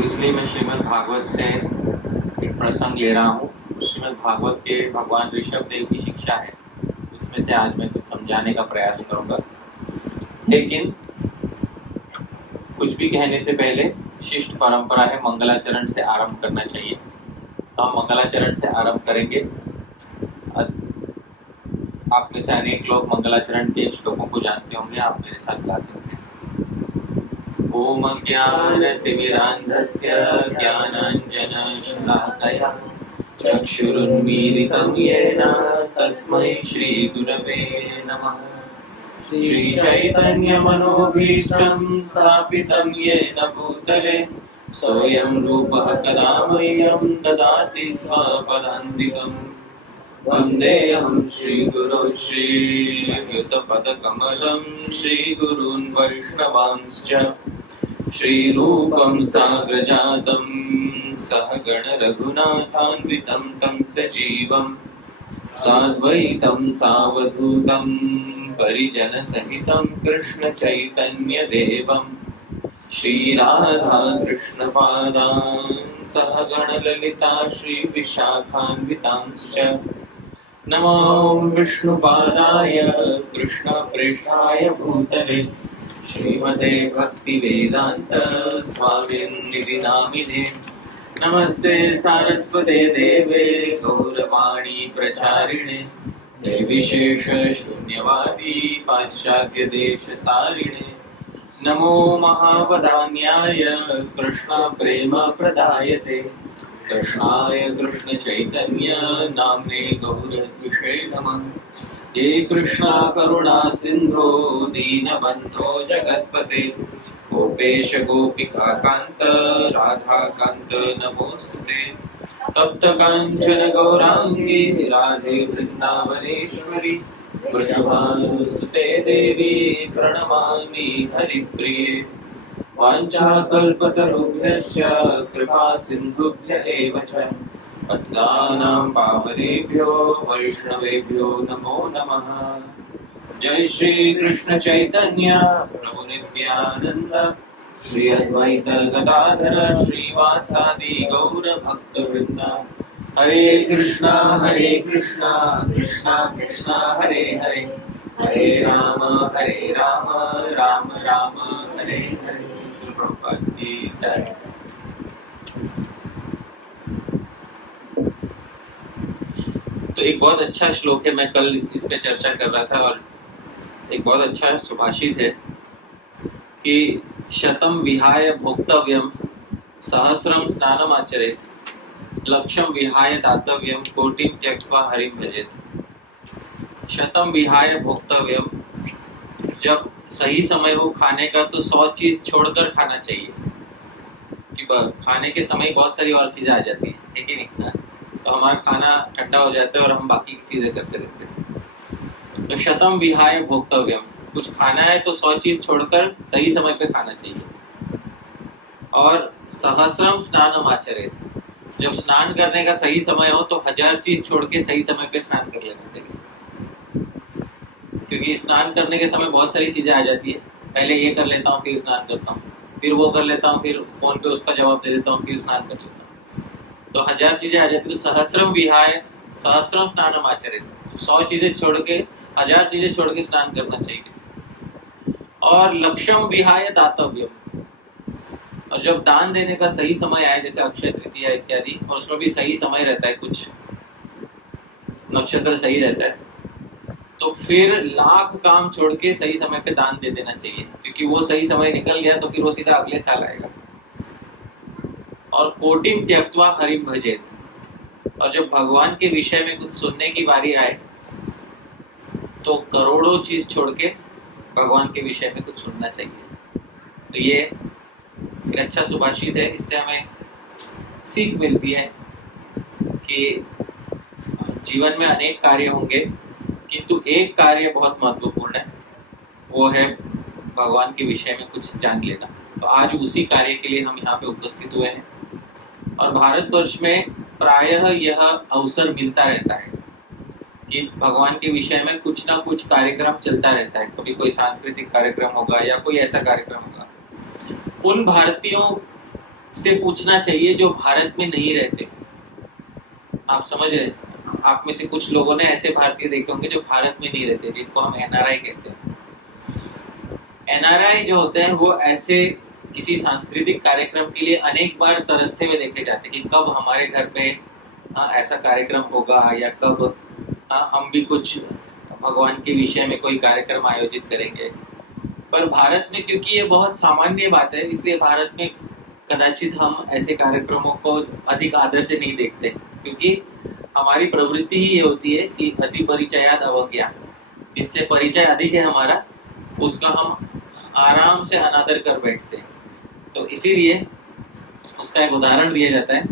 तो इसलिए मैं श्रीमद् भागवत से एक प्रसंग ले रहा हूँ। श्रीमद् भागवत के भगवान ऋषभ देव की शिक्षा है, उसमें से आज मैं कुछ समझाने का प्रयास करूँगा। लेकिन कुछ भी कहने से पहले शिष्ट परंपरा है मंगलाचरण से आरंभ करना चाहिए। तो हम मंगलाचरण से आरंभ करेंगे। आप में से अनेक लोग मंगलाचरण के श्लोकों को जानते होंगे, आप मेरे साथ गा सकते हैं। ओम ज्ञानतिमिरान्धस्य ज्ञानाञ्जनशलाकया चक्षुरुन्मीलितं येन तस्मै श्रीगुरवे नमः। श्रीचैतन्यमनोभीष्टं स्थापितं येन भूतले स्वयं रूपः कदा मह्यं ददाति स्वपदान्तिकम्। वन्देऽहं श्रीगुरो श्रीयुतपदकमलं श्रीगुरून् वैष्णवांश्च श्रीरूपं साग्रजातं सहगण रघुनाथान्वितं तं सजीवं साद्वैतं सावधूतं परिजनसहितं कृष्णचैतन्यदेवं श्रीराधाकृष्णपादान् सहगण ललिता श्रीविशाखान्वितांश्च नमो विष्णुपादाय कृष्णप्रेष्ठाय भूतले श्रीमते भक्तिवेदान्त स्वामिनिधि नामिने। नमस्ते सारस्वते देवे गौरवाणी प्रचारिणे निर्विशेष शून्यवादी पाश्चात्य देश तारिणे। नमो महावदान्याय कृष्ण प्रेम प्रदायते कृष्णाय कृष्ण चैतन्य नाम्ने गौरद्विषे नमः। हे कृष्णा करुणा सिंधो दीनबंधो जगत्पते गोपेश गोपिका कांत राधा कांत नमोस्तुते। तप्त कांचन गौरांगी राधे वृंदावनेश्वरी वृषभानुसुते देवी प्रणमामि हरिप्रिये। वाञ्छाकल्पतरुभ्यश्च कृपा सिन्धुभ्य एव च पतितानां पावनेभ्यो वैष्णवेभ्यो नमो नमः। जय श्री कृष्ण चैतन्य प्रभु नित्यानंद श्री अद्वैत गदाधर श्रीवासादि गौर भक्तवृंद। हरे कृष्णा कृष्णा कृष्णा हरे हरे हरे राम राम राम हरे हरे। प्रभुपाद की जय। तो एक बहुत अच्छा श्लोक है, मैं कल इस पे चर्चा कर रहा था, और एक बहुत अच्छा सुभाषित है कि शतम विहाय भोक्तव्यम सहस्रम स्नानम आचरेत लक्ष्यम विहाय दातव्यम कोटिम त्यक्त्वा हरिम भजेत। शतम विहाय भोक्तव्यम, जब सही समय हो खाने का तो 100 चीज छोड़कर खाना चाहिए। कि खाने के समय बहुत सारी और चीजें आ जाती है कि नहीं, तो हमारा खाना ठंडा हो जाता है और हम बाकी चीजें करते रहते हैं। तो शतम विहाय भोक्तव्यम, कुछ खाना है तो 100 चीज छोड़कर सही समय पे खाना चाहिए। और सहस्रम स्नानम आचरेत, जब स्नान करने का सही समय हो तो 1000 चीज छोड़ के सही समय पे स्नान कर लेना चाहिए। क्योंकि स्नान करने के समय बहुत सारी चीजें आ जाती है, पहले ये कर लेता हूँ फिर स्नान करता हूँ, फिर वो कर लेता हूँ, फिर फोन पे उसका जवाब दे देता हूँ, फिर स्नान कर लेता हूँ, तो 1000 चीजें आ जाती है। तो सहस्रम विहाय सहस्रम स्नानम आचरित, 100 चीजें छोड़ के 1000 चीजें छोड़ के स्नान करना चाहिए। और लक्ष्यम विहाय दातव्यम, और जब दान देने का सही समय आए, जैसे अक्षय तृतीया इत्यादि, और उसमें भी सही समय रहता है, कुछ नक्षत्र सही रहता है, तो फिर लाख काम छोड़ के सही समय पे दान दे देना चाहिए। क्योंकि वो सही समय निकल गया तो फिर वो सीधा अगले साल आएगा। और कोटिम त्यक्त्वा हरिम भजेत, और जब भगवान के विषय में कुछ सुनने की बारी आए तो करोड़ों चीज छोड़ के भगवान के विषय में कुछ सुनना चाहिए। तो ये एक अच्छा सुभाषित है, इससे हमें सीख मिलती है कि जीवन में अनेक कार्य होंगे किंतु एक कार्य बहुत महत्वपूर्ण है, वो है भगवान के विषय में कुछ जान लेना। तो आज उसी कार्य के लिए हम यहाँ पे उपस्थित हुए हैं, और भारतवर्ष में प्रायः यह अवसर मिलता रहता है कि भगवान के विषय में कुछ ना कुछ कार्यक्रम चलता रहता है। कभी कोई सांस्कृतिक कार्यक्रम होगा या कोई ऐसा कार्यक्रम होगा। उन भारतीयों से पूछना चाहिए जो भारत में नहीं रहते। आप समझ रहे हैं? आप में से कुछ लोगों ने ऐसे भारतीय देखे होंगे जो भारत में नहीं रहते, जिनको हम एनआरआई कहते हैं। एनआरआई जो होते हैं वो ऐसे किसी सांस्कृतिक कार्यक्रम के लिए अनेक बार तरसते हुए देखे जाते हैं कि कब हमारे घर पे ऐसा कार्यक्रम होगा, या कब हम भी कुछ भगवान के विषय में कोई कार्यक्रम आयोजित करेंगे। पर भारत में क्योंकि ये बहुत सामान्य बात है, इसलिए भारत में कदाचित हम ऐसे कार्यक्रमों को अधिक आदर से नहीं देखते, क्योंकि हमारी प्रवृत्ति ही ये होती है कि अति परिचयाद अवज्ञा, जिससे परिचय अधिक है हमारा, उसका हम आराम से अनादर कर बैठते हैं। तो इसीलिए उसका एक उदाहरण दिया जाता है,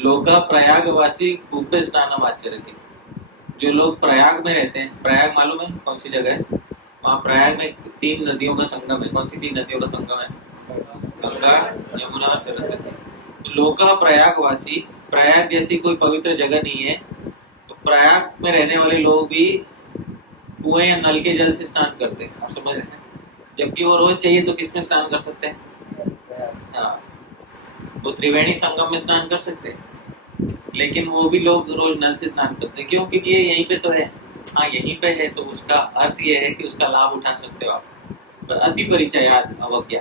लोग प्रयागवासी कूपे स्नानम आचरति। जो लोग प्रयाग में रहते हैं, प्रयाग मालूम है कौन सी जगह है? वहाँ प्रयाग में 3 नदियों का संगम है। कौन सी 3 नदियों का संगम है? गंगा, यमुना और सरस्वती। तो लोग प्रयागवासी, प्रयाग जैसी कोई पवित्र जगह नहीं है, तो प्रयाग में रहने वाले लोग भी कुएं या नल के जल से स्नान करते हैं। आप समझ रहे हैं? जबकि वो रोज चाहिए तो किसमें स्नान कर सकते हैं? हाँ, वो त्रिवेणी संगम में स्नान कर सकते हैं, लेकिन वो भी लोग रोज नल से स्नान करते हैं। क्यों? क्योंकि ये यहीं पे तो है। हाँ, यहीं पे है, तो उसका अर्थ ये है कि उसका लाभ उठा सकते हो आप। पर अति परिचयाद अवज्ञा,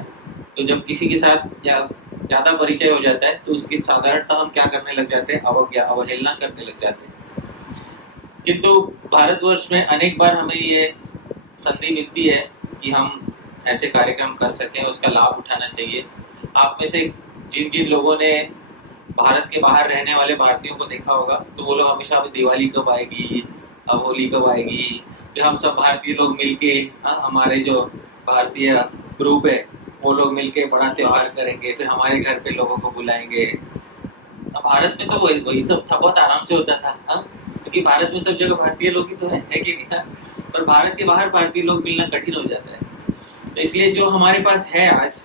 तो जब किसी के साथ ज्यादा परिचय हो जाता है तो उसकी साधारणतः हम क्या करने लग जाते हैं? अवज्ञा, अवहेलना करने लग जाते हैं। किंतु भारतवर्ष में अनेक बार हमें ये संधि मिलती है कि हम ऐसे कार्यक्रम कर सकें, उसका लाभ उठाना चाहिए। आप में से जिन जिन लोगों ने भारत के बाहर रहने वाले भारतीयों को देखा होगा, तो वो लोग हमेशा अब दिवाली कब आएगी, अब होली कब आएगी, फिर हम सब भारतीय लोग मिलके, हमारे जो भारतीय ग्रुप है वो लोग मिलके बड़ा त्योहार करेंगे, फिर हमारे घर पे लोगों को बुलाएंगे। भारत में तो वही सब था, बहुत आराम से होता था, क्योंकि भारत में सब जगह भारतीय लोग ही तो है कि नहीं? पर भारत के बाहर भारतीय लोग मिलना कठिन हो जाता है। तो इसलिए जो हमारे पास है आज,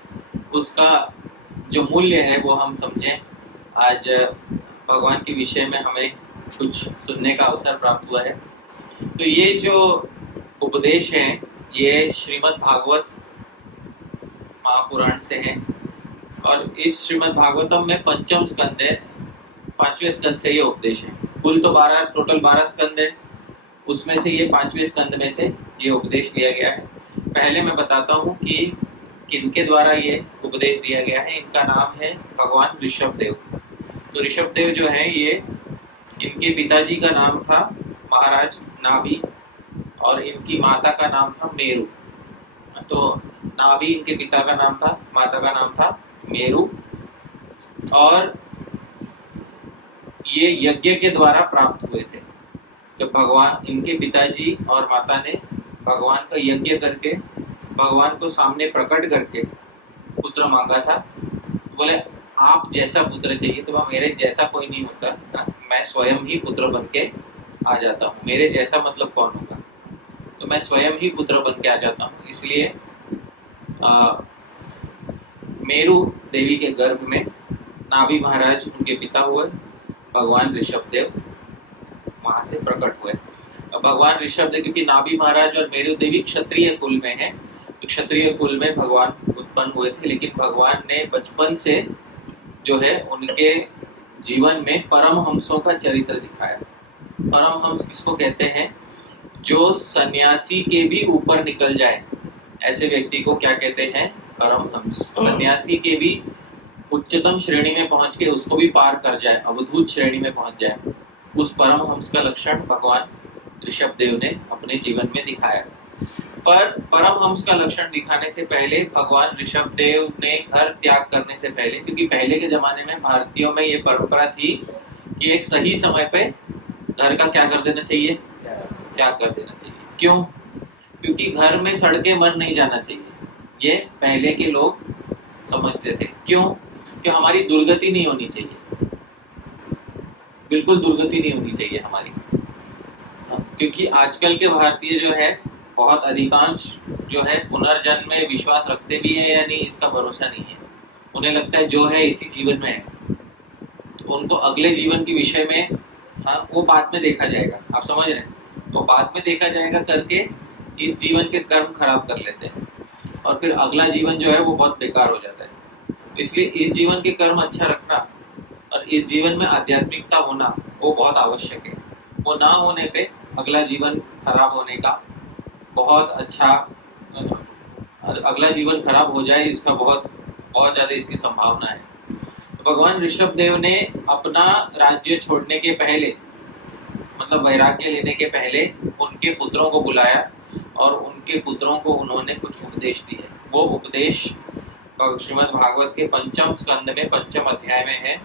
उसका जो मूल्य है वो हम समझें। आज भगवान के विषय में हमें कुछ सुनने का अवसर प्राप्त हुआ है। तो ये जो उपदेश है ये श्रीमद् भागवत महापुराण से है, और इस श्रीमद् भागवतम में 5वें स्कंद है, 5वें स्कंद से ये उपदेश है। कुल तो टोटल 12 स्कंद है, उसमें से ये 5वें स्कंद में से ये उपदेश लिया गया है। पहले मैं बताता हूँ कि किनके द्वारा ये उपदेश दिया गया है। इनका नाम है भगवान ऋषभदेव। तो ऋषभदेव जो है ये, इनके पिताजी का नाम था महाराज नाभि, और इनकी माता का नाम था मेरु। तो नाभि इनके पिता का नाम था, माता का नाम था मेरु, और ये यज्ञ के द्वारा प्राप्त हुए थे। जब भगवान, इनके पिताजी और माता ने भगवान का यज्ञ करके, भगवान को सामने प्रकट करके पुत्र मांगा था, तो बोले आप जैसा पुत्र चाहिए, तो वह मेरे जैसा कोई नहीं होता, मैं स्वयं ही पुत्र बन के आ जाता हूँ। मेरे जैसा मतलब कौन होगा? तो मैं स्वयं ही पुत्र बन के आ जाता हूँ। इसलिए मेरु देवी के गर्भ में नाभि महाराज उनके पिता हुए, भगवान ऋषभदेव वहां से प्रकट हुए। भगवान ऋषभदेव, क्योंकि नाभि महाराज और मेरु देवी क्षत्रिय कुल में है, तो क्षत्रिय कुल में भगवान उत्पन्न हुए थे। लेकिन भगवान ने बचपन से जो है उनके जीवन में परमहंसों का चरित्र दिखाया। परमहंस किसको कहते हैं? जो सन्यासी के भी ऊपर निकल जाए, ऐसे व्यक्ति को क्या कहते हैं? परमहंस। सन्यासी के भी उच्चतम श्रेणी में पहुंच के उसको भी पार कर जाए, अवधूत श्रेणी में पहुंच जाए, उस परमहंस का लक्षण भगवान ऋषभदेव ने अपने जीवन में दिखाया। पर परमहंस का लक्षण दिखाने से पहले भगवान ऋषभदेव ने घर त्याग करने से पहले, क्योंकि पहले के जमाने में भारतीयों में ये परंपरा थी कि एक सही समय पे घर का क्या कर देना चाहिए? त्याग कर देना चाहिए। क्यों? क्योंकि घर में सड़के मर नहीं जाना चाहिए, ये पहले के लोग समझते थे। क्यों? कि हमारी दुर्गति नहीं होनी चाहिए, बिल्कुल दुर्गति नहीं होनी चाहिए हमारी। क्योंकि आजकल के भारतीय जो है, बहुत अधिकांश जो है पुनर्जन्म में विश्वास रखते भी हैं या नहीं, इसका भरोसा नहीं है। उन्हें लगता है जो है इसी जीवन में है, तो उनको अगले जीवन के विषय में वो बाद में देखा जाएगा। आप समझ रहे हैं? तो बाद में देखा जाएगा करके इस जीवन के कर्म खराब कर लेते हैं, और फिर अगला जीवन जो है वो बहुत बेकार हो जाता है। इसलिए इस जीवन के कर्म अच्छा रखना और इस जीवन में आध्यात्मिकता होना वो बहुत आवश्यक है। वो ना होने पे अगला जीवन खराब होने का बहुत अच्छा, अगला जीवन खराब हो जाए इसका बहुत बहुत ज्यादा इसकी संभावना है। तो भगवान ऋषभ देव ने अपना राज्य छोड़ने के पहले, मतलब वैराग्य लेने के पहले, उनके पुत्रों को बुलाया और उनके पुत्रों को उन्होंने कुछ उपदेश दिए। वो उपदेश श्रीमद् भागवत के 5वें स्कंद में 5वें अध्याय में है।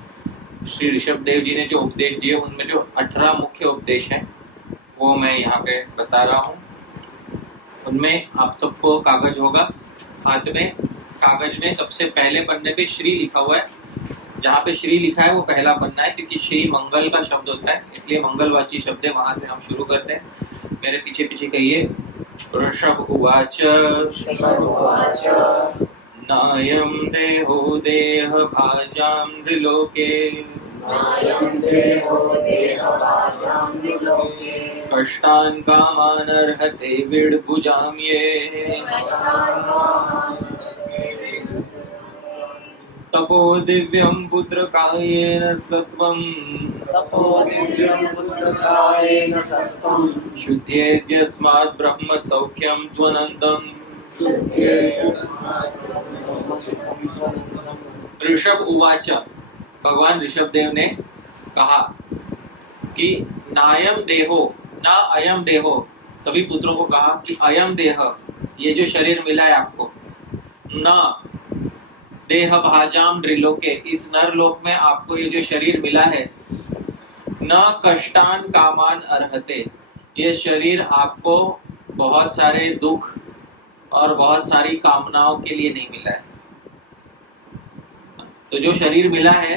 श्री ऋषभ देव जी ने जो उपदेश दिए उनमें जो 18 मुख्य उपदेश हैं वो मैं यहाँ पे बता रहा हूँ। उनमें आप सबको कागज होगा हाथ में, कागज में सबसे पहले पन्ने पे श्री लिखा हुआ है। जहाँ पे श्री लिखा है वो पहला पन्ना है, क्योंकि श्री मंगल का शब्द होता है, इसलिए मंगलवाची शब्द है। वहां से हम शुरू करते हैं। मेरे पीछे पीछे कहिए। ऋषभ उवाच नायं देहो देह भाजां त्रिलोके कष्टान् कामान् अर्हते विड्भुजां ये तपो दिव्यं पुत्रकायेन सत्वं शुद्धेद्यस्मात् ब्रह्म सौख्यं त्वनन्तम्। ऋषभ उवाच, भगवान ऋषभ देव ने कहा कि नायम देहो ना अयम देहो, सभी पुत्रों को कहा कि अयम देह, ये जो शरीर मिला है आपको, न देह भाजाम त्रिलोके, इस नर लोक में आपको ये जो शरीर मिला है, न कष्टान कामान अर्हते, ये शरीर आपको बहुत सारे दुख और बहुत सारी कामनाओं के लिए नहीं मिला है। तो जो शरीर मिला है,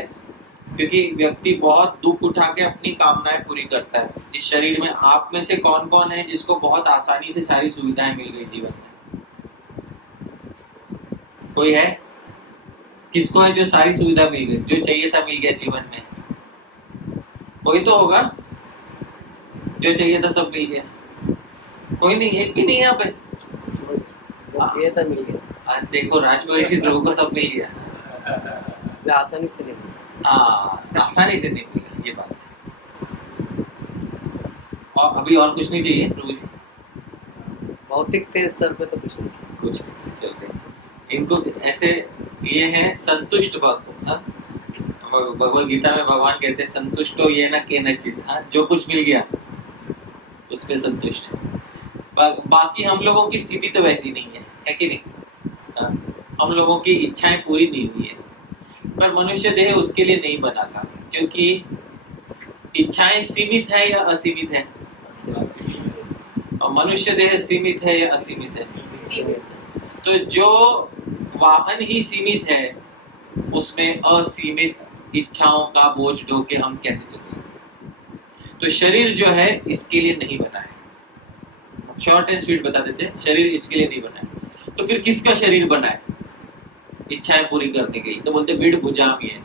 क्योंकि व्यक्ति बहुत दुख उठा के अपनी कामनाएं पूरी करता है। इस शरीर में आप में से कौन कौन है जिसको बहुत आसानी से सारी सुविधाएं मिल गई जीवन में? कोई है? किसको है जो सारी सुविधा मिल गई, जो चाहिए था मिल गया जीवन में? कोई तो होगा जो चाहिए था सब मिल गया। कोई नहीं, एक भी नहीं यहाँ पे चाहिए था मिल गया। देखो राजवंशी प्रभु को सब मिल गया, आसानी से नहीं मिला। आसानी से नहीं मिला, ये बात है। और अभी और कुछ नहीं चाहिए प्रभु जी? भौतिक से सर पे तो कुछ नहीं, कुछ नहीं चल रहे इनको ऐसे। ये है संतुष्ट भक्त। भगवद गीता में भगवान कहते हैं संतुष्टो ये न केनचित्, जो कुछ मिल गया उसपे संतुष्ट। बाकी हम लोगों की स्थिति तो वैसी नहीं है कि नहीं? हम लोगों की इच्छाएं पूरी नहीं हुई है, पर मनुष्य देह उसके लिए नहीं बना था, क्योंकि इच्छाएं सीमित है या असीमित है? और मनुष्य देह सीमित है या असीमित है? तो जो वाहन ही सीमित है उसमें असीमित इच्छाओं का बोझ ढो के हम कैसे चल सकते? तो शरीर जो है इसके लिए नहीं बना है। शॉर्ट एंड स्वीट बता देते हैं, शरीर इसके लिए नहीं बना है। तो फिर किसका शरीर बना है इच्छाएं पूरी करने के लिए? तो बोलते बीड़ भुजाम, ये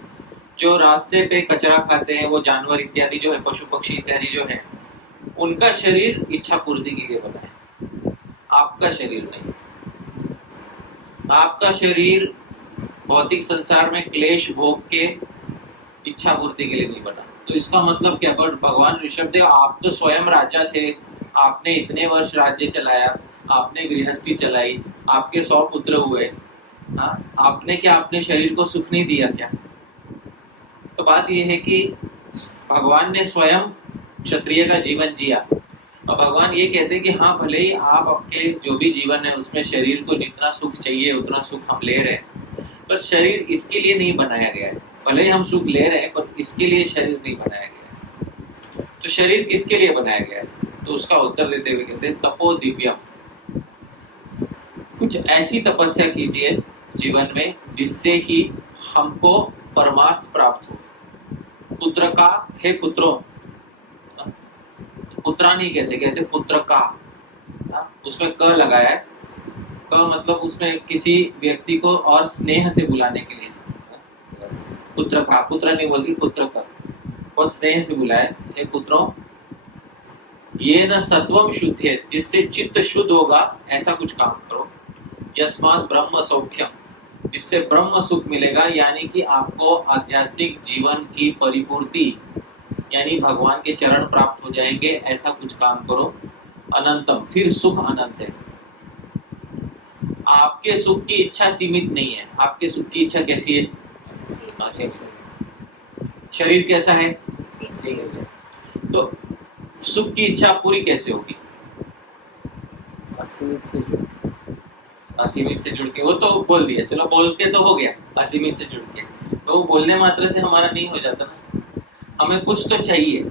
जो रास्ते पे कचरा खाते हैं वो जानवर इत्यादि जो है, पशु पक्षी इत्यादि जो है, उनका शरीर इच्छा पूर्ति के लिए बना है, आपका शरीर नहीं। आपका शरीर भौतिक संसार में क्लेश भोग के इच्छा पूर्ति के लिए नहीं बना। तो इसका मतलब क्या? पर भगवान ऋषभ देव, आप तो स्वयं राजा थे, आपने इतने वर्ष राज्य चलाया, आपने गृहस्थी चलाई, आपके 100 पुत्र हुए, आपने क्या अपने शरीर को सुख नहीं दिया क्या? तो बात यह है कि भगवान ने स्वयं क्षत्रिय का जीवन जिया, और भगवान ये कहते हैं कि हाँ, भले ही आप आपके जो भी जीवन है उसमें शरीर को जितना सुख चाहिए उतना सुख हम ले रहे हैं, पर शरीर इसके लिए नहीं बनाया गया है। भले ही हम सुख ले रहे हैं पर इसके लिए शरीर नहीं बनाया गया है। तो शरीर किसके लिए बनाया गया है? तो उसका उत्तर देते हुए कहते हैं तपो दिव्यम, कुछ ऐसी तपस्या कीजिए जीवन में जिससे कि हमको परमार्थ प्राप्त हो। पुत्र का, हे पुत्रों, पुत्रा नहीं कहते, कहते पुत्र का, उसमें क लगाया है। क मतलब उसमें किसी व्यक्ति को और स्नेह से बुलाने के लिए पुत्र का, पुत्र नहीं बोलती, पुत्र का, और स्नेह से बुलाया, हे पुत्रों, ये न सत्वम शुद्ध है, जिससे चित्त शुद्ध होगा, ऐसा कुछ काम करो। यस्मात् ब्रह्म सौख्यम, जिससे ब्रह्म सुख मिलेगा, यानी कि आपको आध्यात्मिक जीवन की परिपूर्ति यानी भगवान के चरण प्राप्त हो जाएंगे, ऐसा कुछ काम करो। अनंतम, फिर सुख अनंत है। आपके सुख की इच्छा सीमित नहीं है। आपके सुख की इच्छा कैसी है? असीमित। शरीर कैसा है? तो सुख की इच्छा पूरी कैसे होगी? असीमित से जुड़ के। असीमित से जुड़ के। वो तो बोल दिया, चलो बोल के तो हो गया, असीमित से जुड़ के। तो वो बोलने मात्र से हमारा नहीं हो जाता ना, हमें कुछ तो चाहिए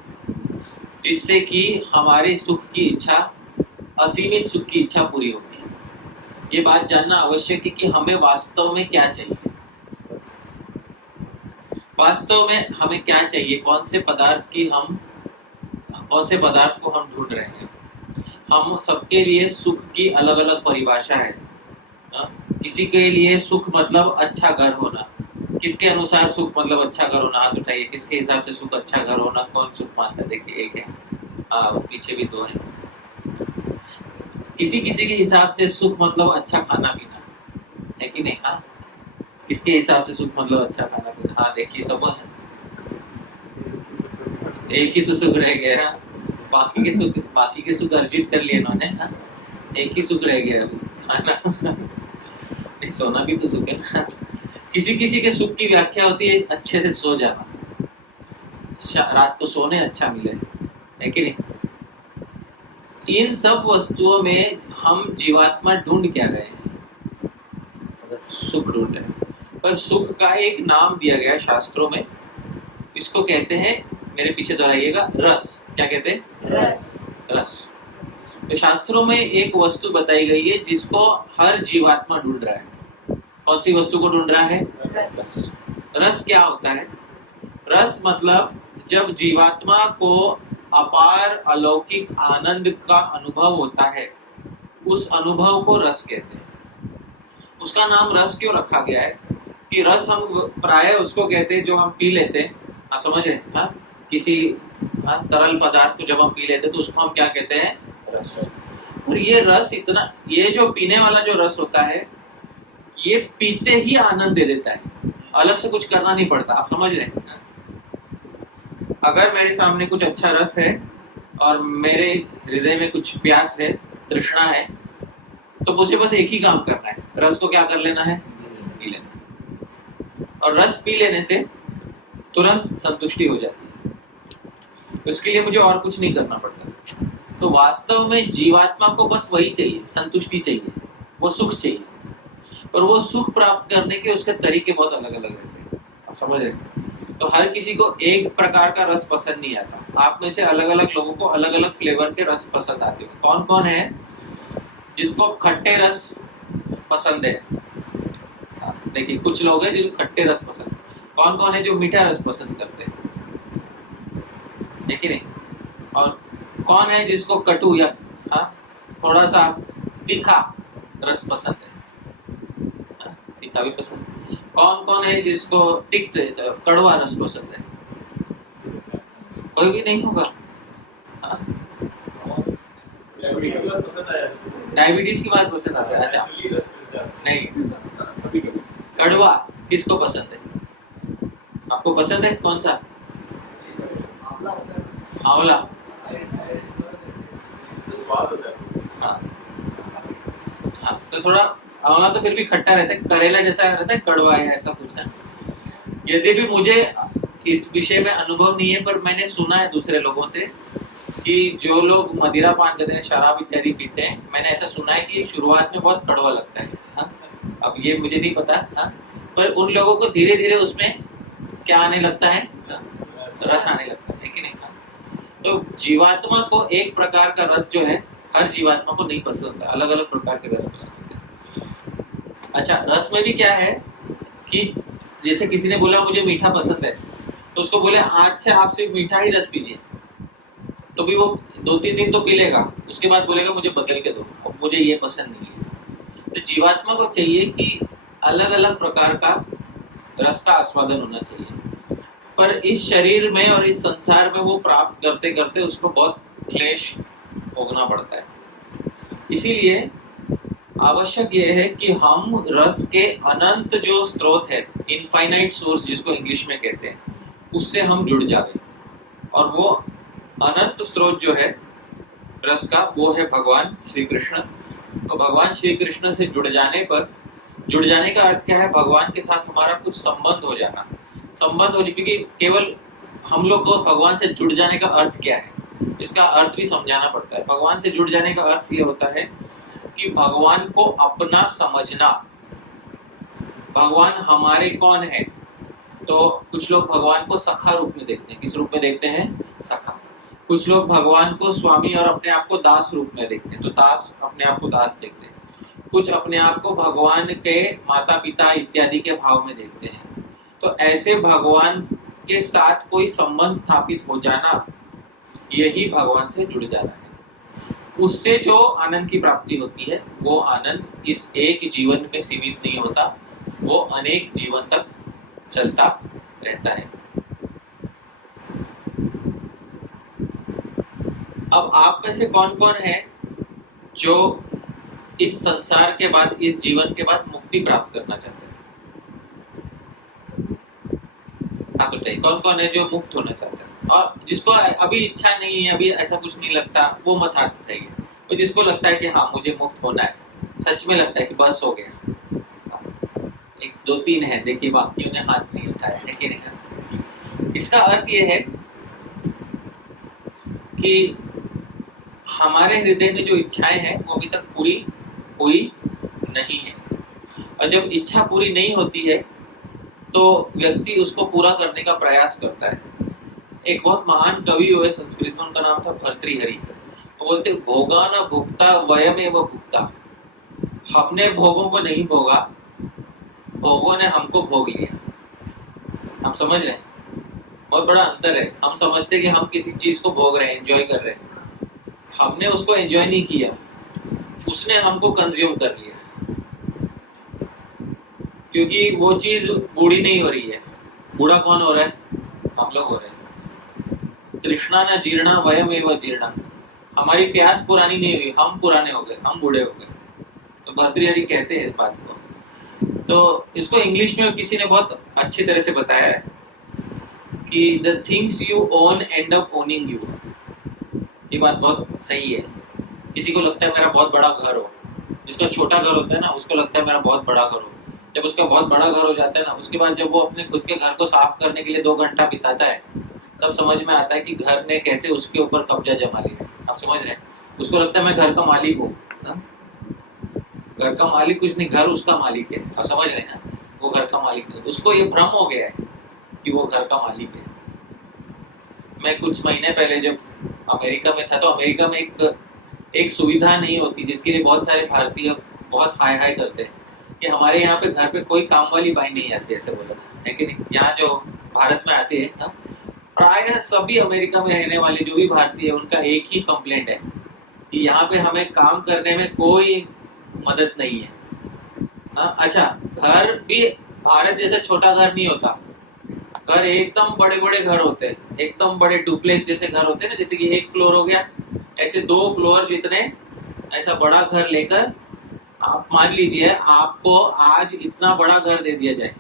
जिससे कि हमारे सुख की इच्छा, असीमित सुख की इच्छा पूरी होगी। ये बात जानना आवश्यक है कि हमें वास्तव में क्या चाहिए। वास्तव में हमें क्या चाहिए, कौन से पदार्थ को हम ढूंढ रहे हैं। हम सबके लिए सुख की अलग अलग परिभाषा है। किसी के लिए सुख मतलब अच्छा घर होना। किसके अनुसार सुख मतलब अच्छा घर होना? हाथ उठाइए। किसके हिसाब से सुख अच्छा घर होना, कौन सुख मानता है? देखिए एक है, पीछे भी दो है। किसी किसी के हिसाब से सुख मतलब अच्छा खाना पीना है कि नहीं? हाँ, किसके हिसाब से सुख मतलब अच्छा खाना पीना? हाँ देखिए, सब है। एक ही तो सुख रह गया, बाकी के सुख अर्जित कर लिए इन्होंने। हाँ? एक ही सुख रह गया अभी, खाना। नहीं, सोना भी तो सुख है ना। किसी किसी के सुख की व्याख्या होती है अच्छे से सो जाना, रात को सोने अच्छा मिले, है कि नहीं? इन सब वस्तुओं में हम जीवात्मा ढूंढ क्या रहे हैं? सुख ढूंढ रहे हैं। पर सुख का एक नाम दिया गया शास्त्रों में, इसको कहते हैं, मेरे पीछे दोहराइएगा, रस। क्या कहते हैं? रस। तो शास्त्रों में एक वस्तु बताई गई है जिसको हर जीवात्मा ढूंढ रहा है। कौन सी वस्तु को ढूंढ रहा है? रस क्या होता है? रस मतलब जब जीवात्मा को अपार अलौकिक आनंद का अनुभव होता है, उस अनुभव को रस कहते हैं। उसका नाम रस क्यों रखा गया है? कि रस हम प्राय उसको कहते हैं जो हम पी लेते हैं। आप समझ रहे हैं? किसी तरल पदार्थ को जब हम पी लेते हैं तो उसको हम क्या कहते हैं? रस। और ये रस इतना, ये जो पीने वाला जो रस होता है, ये पीते ही आनंद दे देता है, अलग से कुछ करना नहीं पड़ता। आप समझ रहे हैं? अगर मेरे सामने कुछ अच्छा रस है और मेरे हृदय में कुछ प्यास है, तृष्णा है, तो मुझे बस एक ही काम करना है, रस को क्या कर लेना है? पी लेना। और रस पी लेने से तुरंत संतुष्टि हो जाती है। उसके लिए मुझे और कुछ नहीं करना पड़ता। तो वास्तव में जीवात्मा को बस वही चाहिए, संतुष्टि चाहिए, वो सुख चाहिए। और वो सुख प्राप्त करने के उसके तरीके बहुत अलग अलग रहते हैं। आप समझ रहे हैं? तो हर किसी को एक प्रकार का रस पसंद नहीं आता। आप में से अलग अलग लोगों को अलग अलग फ्लेवर के रस पसंद आते हैं। कौन कौन है जिसको खट्टे रस पसंद है? देखिए, कुछ लोग हैं जिनको खट्टे रस पसंद है। कौन कौन है जो मीठा रस पसंद करते हैं? है कि नहीं? और कौन है जिसको कटु या थोड़ा सा तीखा रस पसंद है? तीखा भी पसंद। कौन कौन है जिसको तिक्त कड़वा रस पसंद है? कोई भी नहीं होगा। डायबिटीज की बात पसंद आता है? अच्छा नहीं, कड़वा किसको पसंद है? आपको पसंद है? कौन सा? आंवला। हाँ, तो थोड़ा आंवला तो फिर भी खट्टा रहता है, करेला जैसा रहता है, कड़वा है, ऐसा कुछ है। यद्यपि मुझे इस विषय में अनुभव नहीं है, पर मैंने सुना है दूसरे लोगों से कि जो लोग मदिरा पान करते हैं, शराब इत्यादि पीते हैं, मैंने ऐसा सुना है कि शुरुआत में बहुत कड़वा लगता है। अब ये मुझे नहीं पता, पर उन लोगों को धीरे धीरे उसमें क्या आने लगता है? रस आने लगता है कि नहीं? तो जीवात्मा को एक प्रकार का रस जो है, हर जीवात्मा को नहीं पसंद है, अलग अलग प्रकार के रस पसंद है। अच्छा, रस में भी क्या है कि जैसे किसी ने बोला मुझे मीठा पसंद है, तो उसको बोले आज से आप सिर्फ मीठा ही रस पीजिए, तो भी वो 2-3 दिन तो पी लेगा, उसके बाद बोलेगा मुझे बदल के दो, मुझे ये पसंद नहीं है। तो जीवात्मा को चाहिए कि अलग अलग प्रकार का रस का आस्वादन होना चाहिए। पर इस शरीर में और इस संसार में वो प्राप्त करते करते उसको बहुत क्लेश भोगना पड़ता है। इसीलिए आवश्यक यह है कि हम रस के अनंत जो स्रोत है, इनफाइनाइट सोर्स जिसको इंग्लिश में कहते हैं, उससे हम जुड़ जाए। और वो अनंत स्रोत जो है रस का, वो है भगवान श्री कृष्ण। तो भगवान श्री कृष्ण से जुड़ जाने का अर्थ क्या है? भगवान के साथ हमारा कुछ संबंध हो जाना। संबंध हो जाए, क्योंकि केवल हम लोग को भगवान से जुड़ जाने का अर्थ क्या है, इसका अर्थ भी समझाना पड़ता है। भगवान से जुड़ जाने का अर्थ ये होता है कि भगवान को अपना समझना। भगवान हमारे कौन है? तो कुछ लोग भगवान को सखा रूप में देखते हैं। किस रूप में देखते हैं? सखा। कुछ लोग भगवान को स्वामी और अपने आप को दास रूप में देखते हैं, तो दास अपने आप को दास देखते हैं। कुछ अपने आप को भगवान के माता पिता इत्यादि के भाव में देखते हैं। तो ऐसे भगवान के साथ कोई संबंध स्थापित हो जाना, यही भगवान से जुड़ जाना है। उससे जो आनंद की प्राप्ति होती है, वो आनंद इस एक जीवन में सीमित नहीं होता, वो अनेक जीवन तक चलता रहता है। अब आप में से कौन कौन है जो इस संसार के बाद, इस जीवन के बाद मुक्ति प्राप्त करना चाहते हैं? हाँ, तो कौन कौन है जो मुक्त होना चाहते हैं? और जिसको अभी इच्छा नहीं है, अभी ऐसा कुछ नहीं लगता, वो मत हाथ उठाइए। तो जिसको लगता है कि हाँ मुझे मुक्त होना है, सच में लगता है कि बस हो गया, एक दो तीन है, देखिए बाकियों ने हाथ नहीं उठाया है कि नहीं। इसका अर्थ ये है कि हमारे हृदय में जो इच्छाएं हैं वो अभी तक पूरी हुई नहीं है। और जब इच्छा पूरी नहीं होती है तो व्यक्ति उसको पूरा करने का प्रयास करता है। एक बहुत महान कवि हुए संस्कृत में, उनका नाम था भर्तृहरि। वो बोलते, भोगा न भुक्ता वयमेव भुक्ता। हमने भोगों को नहीं भोगा, भोगों ने हमको भोग लिया। हम समझ रहे हैं? बहुत बड़ा अंतर है। हम समझते कि हम किसी चीज को भोग रहे हैं, एंजॉय कर रहे हैं। हमने उसको एंजॉय नहीं किया, उसने हमको कंज्यूम कर लिया। क्योंकि वो चीज बूढ़ी नहीं हो रही है। बूढ़ा कौन हो रहा है? हम लोग हो रहे हैं। तृष्णा न जीर्णा वयमेव जीर्णा। हमारी प्यास पुरानी नहीं हुई, हम पुराने हो गए, हम बूढ़े हो गए। तो भर्तृहरि कहते हैं इस बात को। तो इसको इंग्लिश में किसी ने बहुत अच्छी तरह से बताया है कि the things you own end up owning you। ये बात बहुत सही है। किसी को लगता है मेरा बहुत बड़ा घर हो, जिसका छोटा घर होता है ना, उसको लगता है मेरा बहुत बड़ा घर हो। जब उसका बहुत बड़ा घर हो जाता है ना, उसके बाद जब वो अपने खुद के घर को साफ करने के लिए 2 घंटा बिताता है, तब समझ में आता है कि घर ने कैसे उसके ऊपर कब्जा जमा लिया। आप समझ रहे हैं? उसको लगता है मैं घर का मालिक हूँ। घर का मालिक कुछ नहीं, घर उसका मालिक है। आप समझ रहे हैं? वो घर का मालिक नहीं, उसको ये भ्रम हो गया है कि वो घर का मालिक है। मैं कुछ महीने पहले जब अमेरिका में था, तो अमेरिका में एक सुविधा नहीं होती जिसके लिए बहुत सारे भारतीय बहुत हाय हाय करते हैं कि हमारे यहाँ पे घर पे कोई काम वाली बाई नहीं आती, ऐसे बोला है कि नहीं। यहाँ जो भारत में आती है, प्राय सभी अमेरिका में रहने वाले जो भी भारतीय है, उनका एक ही कंप्लेंट है कि यहाँ पे हमें काम करने में कोई मदद नहीं है। अच्छा, घर भी भारत जैसा छोटा घर नहीं होता। घर एकदम बड़े बड़े घर होते हैं, एकदम बड़े डुप्लेक्स जैसे घर होते हैं ना, जैसे कि 1 फ्लोर हो गया, ऐसे 2 फ्लोर जितने, ऐसा बड़ा घर लेकर आप मान लीजिए आपको आज इतना बड़ा घर दे दिया जाए,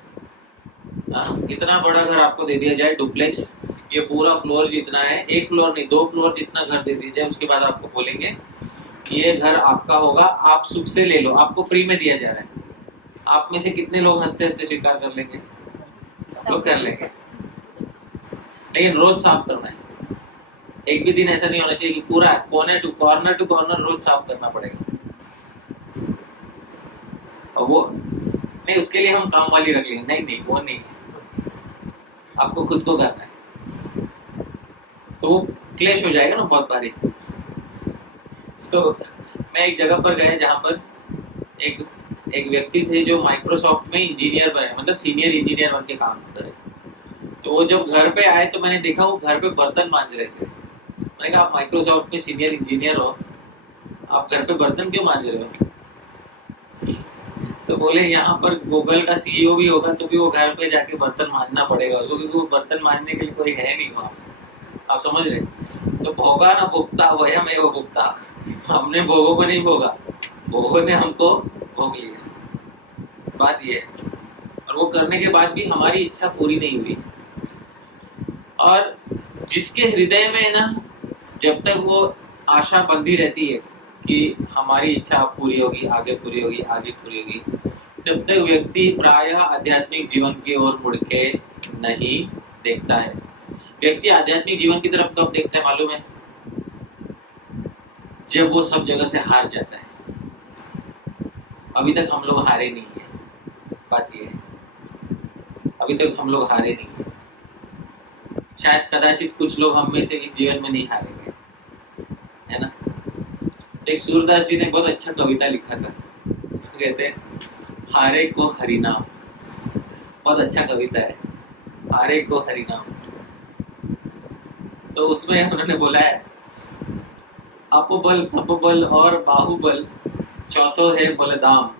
इतना बड़ा घर आपको दे दिया जाए डुप्लेक्स, ये पूरा फ्लोर जितना है, 1 फ्लोर नहीं 2 फ्लोर जितना घर दे दिया जाए, उसके बाद आपको बोलेंगे ये घर आपका होगा, आप सुख से ले लो, आपको फ्री में दिया जा रहा है। आप में से कितने लोग हंसते हंसते स्वीकार कर लेंगे? सब लोग कर लेंगे। लेकिन रोज साफ करना है। एक भी दिन ऐसा नहीं होना चाहिए कि पूरा कॉर्नर टू कॉर्नर रोज साफ करना पड़ेगा। और वो नहीं, उसके लिए हम काम वाली रख लेंगे। नहीं, वो नहीं, आपको खुद को करना है। तो वो क्लेश हो जाएगा ना बहुत भारी। तो मैं एक जगह पर गया जहाँ पर एक व्यक्ति थे जो माइक्रोसॉफ्ट में इंजीनियर बने, मतलब सीनियर इंजीनियर बन के काम कर रहे थे। तो वो जब घर पे आए तो मैंने देखा वो घर पे बर्तन मांज रहे थे। मैंने कहा, आप माइक्रोसॉफ्ट में सीनियर इंजीनियर हो, आप घर पे बर्तन क्यों मांज रहे हो? तो बोले यहाँ पर गूगल का सीईओ भी होगा तो भी वो घर पे जाके बर्तन मांजना पड़ेगा, क्योंकि वो बर्तन मांजने के लिए कोई है नहीं वहाँ। आप समझ रहे? तो भोगा ना भुगता वयमेव भुक्ता। हमने भोगों को नहीं भोगा, भोगों ने हमको भोग लिया, बात ये है। और वो करने के बाद भी हमारी इच्छा पूरी नहीं हुई। और जिसके हृदय में ना जब तक वो आशा बंधी रहती है कि हमारी इच्छा पूरी होगी, आगे पूरी होगी, आगे पूरी होगी, तब तक व्यक्ति प्रायः आध्यात्मिक जीवन की ओर मुड़ के नहीं देखता है। व्यक्ति आध्यात्मिक जीवन की तरफ कब देखता है मालूम है? जब वो सब जगह से हार जाता है। अभी तक हम लोग हारे नहीं है, बात ये है, अभी तक हम लोग हारे नहीं है। शायद कदाचित कुछ लोग हम में से इस जीवन में नहीं हारेंगे, है ना। एक सूरदास जी ने बहुत अच्छा कविता लिखा था, उसको कहते हैं हारे को हरिनाम। बहुत अच्छा कविता है, हारे को हरिनाम। तो उसमें उन्होंने बोला है अपबल तपबल और बाहुबल, चौथो है बलदाम,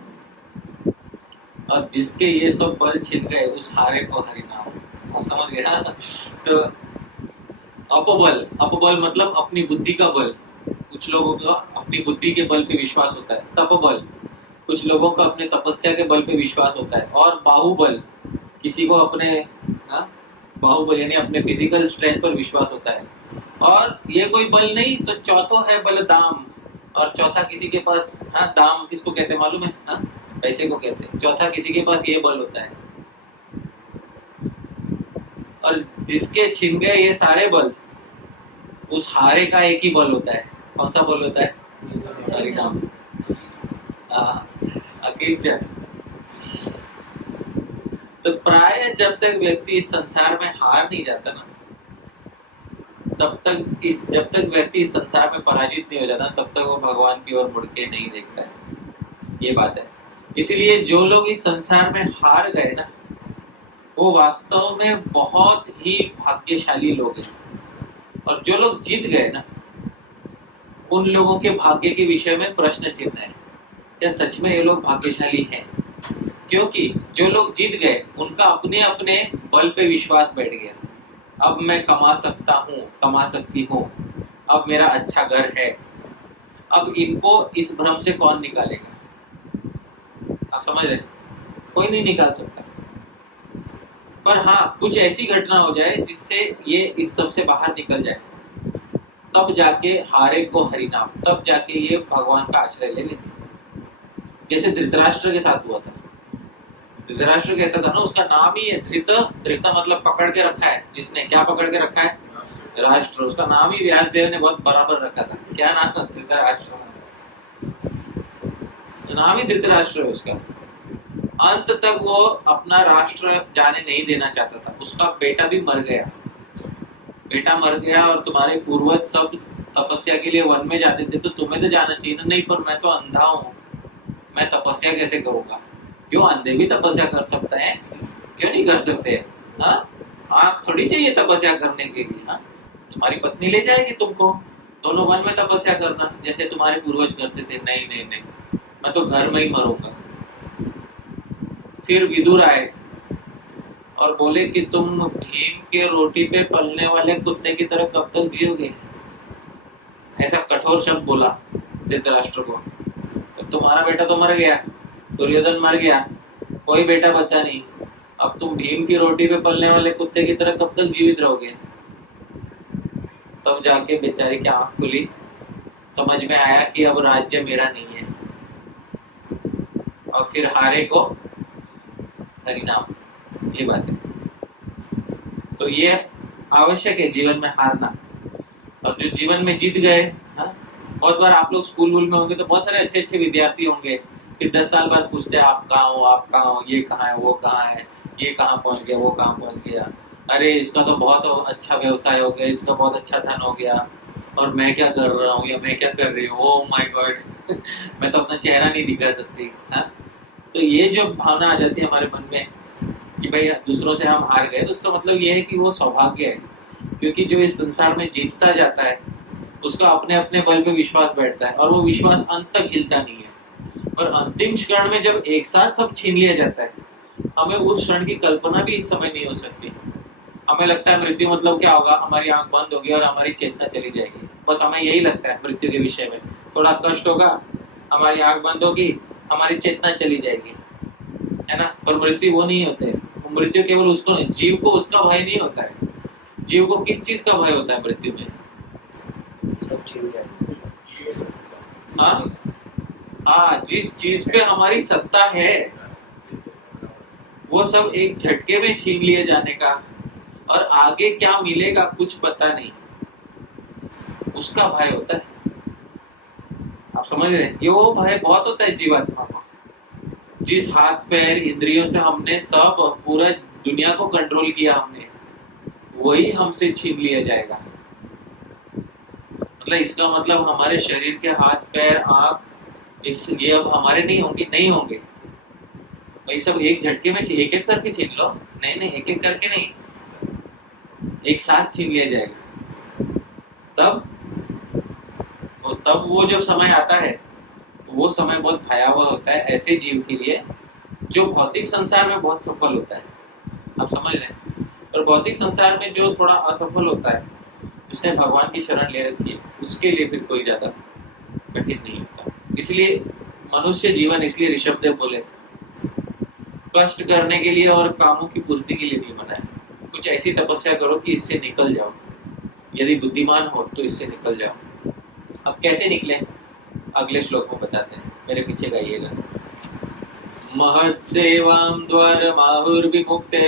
और जिसके ये सब बल छिन गए उस हारे को हरिनाम। आप समझ गया? तो अपबल, अपबल मतलब अपनी बुद्धि का बल। कुछ लोगों का अपनी बुद्धि के बल पे विश्वास होता है। तपबल, कुछ लोगों का अपने तपस्या के बल पे विश्वास होता है। और बाहुबल, किसी को अपने बाहुबल यानी अपने फिजिकल स्ट्रेंथ पर विश्वास होता है। और ये कोई बल नहीं तो चौथो है बलदाम, और चौथा किसी के पास, दाम किसको कहते हैं मालूम है? पैसे को कहते हैं। चौथा किसी के पास ये बल होता है। और जिसके छिन गए ये सारे बल, उस हारे का एक ही बल होता है। कौन सा बल होता है? हरिनाम। तो प्राय जब तक व्यक्ति इस संसार में हार नहीं जाता ना, जब तक व्यक्ति इस संसार में पराजित नहीं हो जाता, तब तक वो भगवान की ओर मुड़ के नहीं देखता है। ये बात है। इसीलिए जो लोग इस संसार में हार गए ना, वो वास्तव में बहुत ही भाग्यशाली लोग हैं। और जो लोग जीत गए ना, उन लोगों के भाग्य के विषय में प्रश्न चिन्ह है। क्या सच में ये लोग भाग्यशाली हैं? क्योंकि जो लोग जीत गए उनका अपने अपने बल पे विश्वास बैठ गया। अब मैं कमा सकता हूँ, कमा सकती हूँ, अब मेरा अच्छा घर है, अब इनको इस भ्रम से कौन निकालेगा? आप समझ रहे? कोई नहीं निकाल सकता। पर हाँ, कुछ ऐसी घटना हो जाए जिससे ये इस सब से बाहर निकल जाए, तब जाके हारे को हरिनाम, तब जाके ये भगवान का आश्रय ले लेंगे। जैसे धृतराष्ट्र के साथ हुआ था। धृतराष्ट्र कैसा था ना, उसका नाम ही है धृत। धृत मतलब पकड़ के रखा है। जिसने क्या पकड़ के रखा है? राष्ट्र। उसका नाम ही व्यासदेव ने बहुत बराबर रखा था। क्या नाम है? धृतराष्ट्र। नाम ही धृतराष्ट्र है उसका। अंत तक वो अपना राष्ट्र जाने नहीं देना चाहता था। उसका बेटा भी मर गया। बेटा मर गया और तुम्हारे पूर्वज सब तपस्या के लिए वन में जाते थे, तो तुम्हें तो जाना चाहिए ना। नहीं, पर मैं तो अंधा हूँ, मैं तपस्या कैसे करूंगा? क्यों? अंधे भी तपस्या कर सकते हैं, क्यों नहीं कर सकते? आँख थोड़ी चाहिए तपस्या करने के लिए। तुम्हारी पत्नी ले जाएगी तुमको, दोनों वन में तपस्या करना जैसे तुम्हारे पूर्वज करते थे। नहीं नहीं नहीं, मैं तो घर में ही मरूंगा। फिर विदुर आए और बोले कि तुम भीम के रोटी पे पलने वाले कुत्ते की तरह कब तक जियोगे? ऐसा कठोर शब्द बोला धृतराष्ट्र को। तो तुम्हारा बेटा तो मर गया, दुर्योधन मर गया, कोई बेटा बचा नहीं। अब तुम भीम की रोटी पे पलने वाले कुत्ते की तरह कब तक जीवित रहोगे? तब जाके बेचारी की आंख खुली, समझ में आया कि अब राज्य मेरा नहीं है। और फिर हारे को हरिनाम, ये बात है। तो ये आवश्यक है जीवन में हारना। और जो जीवन में जीत गए, बहुत बार आप लोग स्कूल वूल में होंगे तो बहुत सारे अच्छे अच्छे विद्यार्थी होंगे, फिर 10 साल बाद पूछते हैं आप कहाँ हो, आप कहाँ हो, ये कहाँ है, वो कहाँ है, ये कहाँ पहुंच गया, वो कहाँ पहुंच गया। अरे इसका तो बहुत अच्छा व्यवसाय हो गया, इसका बहुत अच्छा धन हो गया, और मैं क्या कर रहा हूँ या मैं क्या कर रही हूँ, ओह माय गॉड मैं तो अपना चेहरा नहीं दिखा सकती। तो ये जो भावना आ जाती है हमारे मन में कि भाई दूसरों से हम हार गए, तो उसका मतलब ये है कि वो सौभाग्य है। क्योंकि जो इस संसार में जीतता जाता है उसका अपने अपने बल पे विश्वास बैठता है, और वो विश्वास अंत तक हिलता नहीं है। और अंतिम क्षण में जब एक साथ सब छीन लिया जाता है, हमें उस क्षण की कल्पना भी इस समय नहीं हो सकती। हमें लगता है मृत्यु मतलब क्या होगा, हमारी आंख बंद होगी और हमारी चेतना चली जाएगी। बस हमें यही लगता है मृत्यु के विषय में। थोड़ा कष्ट होगा, हमारी आंख बंद होगी, हमारी चेतना चली जाएगी, है ना। पर मृत्यु वो नहीं होते। मृत्यु केवल उसको, जीव को उसका भय नहीं होता है। जीव को किस चीज का भय होता है मृत्यु में? सब छीन जाएगा। हाँ, जिस चीज पे हमारी सत्ता है वो सब एक झटके में छीन लिए जाने का, और आगे क्या मिलेगा कुछ पता नहीं, उसका भय होता है। आप समझ रहे हैं? ये वो भय बहुत होता है जीवात्मा को। जिस हाथ पैर इंद्रियों से हमने सब पूरा दुनिया को कंट्रोल किया हमने, वही हमसे छीन लिया जाएगा। मतलब इसका मतलब हमारे शरीर के हाथ पैर आंख ये अब हमारे नहीं होंगे। भाई सब एक झटके में एक एक करके छीन लो। नहीं, एक एक करके नहीं, एक साथ छीन लिया जाएगा। तब वो जब समय आता है, वो समय बहुत भयावह होता है ऐसे जीव के लिए जो भौतिक संसार में बहुत सफल होता है। आप समझ रहे हैं? और भौतिक संसार में जो थोड़ा असफल होता है, उसने भगवान की शरण ले रखी है, उसके लिए फिर कोई ज्यादा कठिन नहीं होता। इसलिए मनुष्य जीवन, इसलिए ऋषभदेव बोले, कष्ट करने के लिए और कामों की पूर्ति के लिए नहीं बना है। कुछ ऐसी तपस्या करो कि इससे निकल जाओ। यदि बुद्धिमान हो तो इससे निकल जाओ। अब कैसे निकले, अगले श्लोक में बताते हैं, मेरे पीछे गाइएगा। महत् सेवां द्वार माहुर्विमुक्ते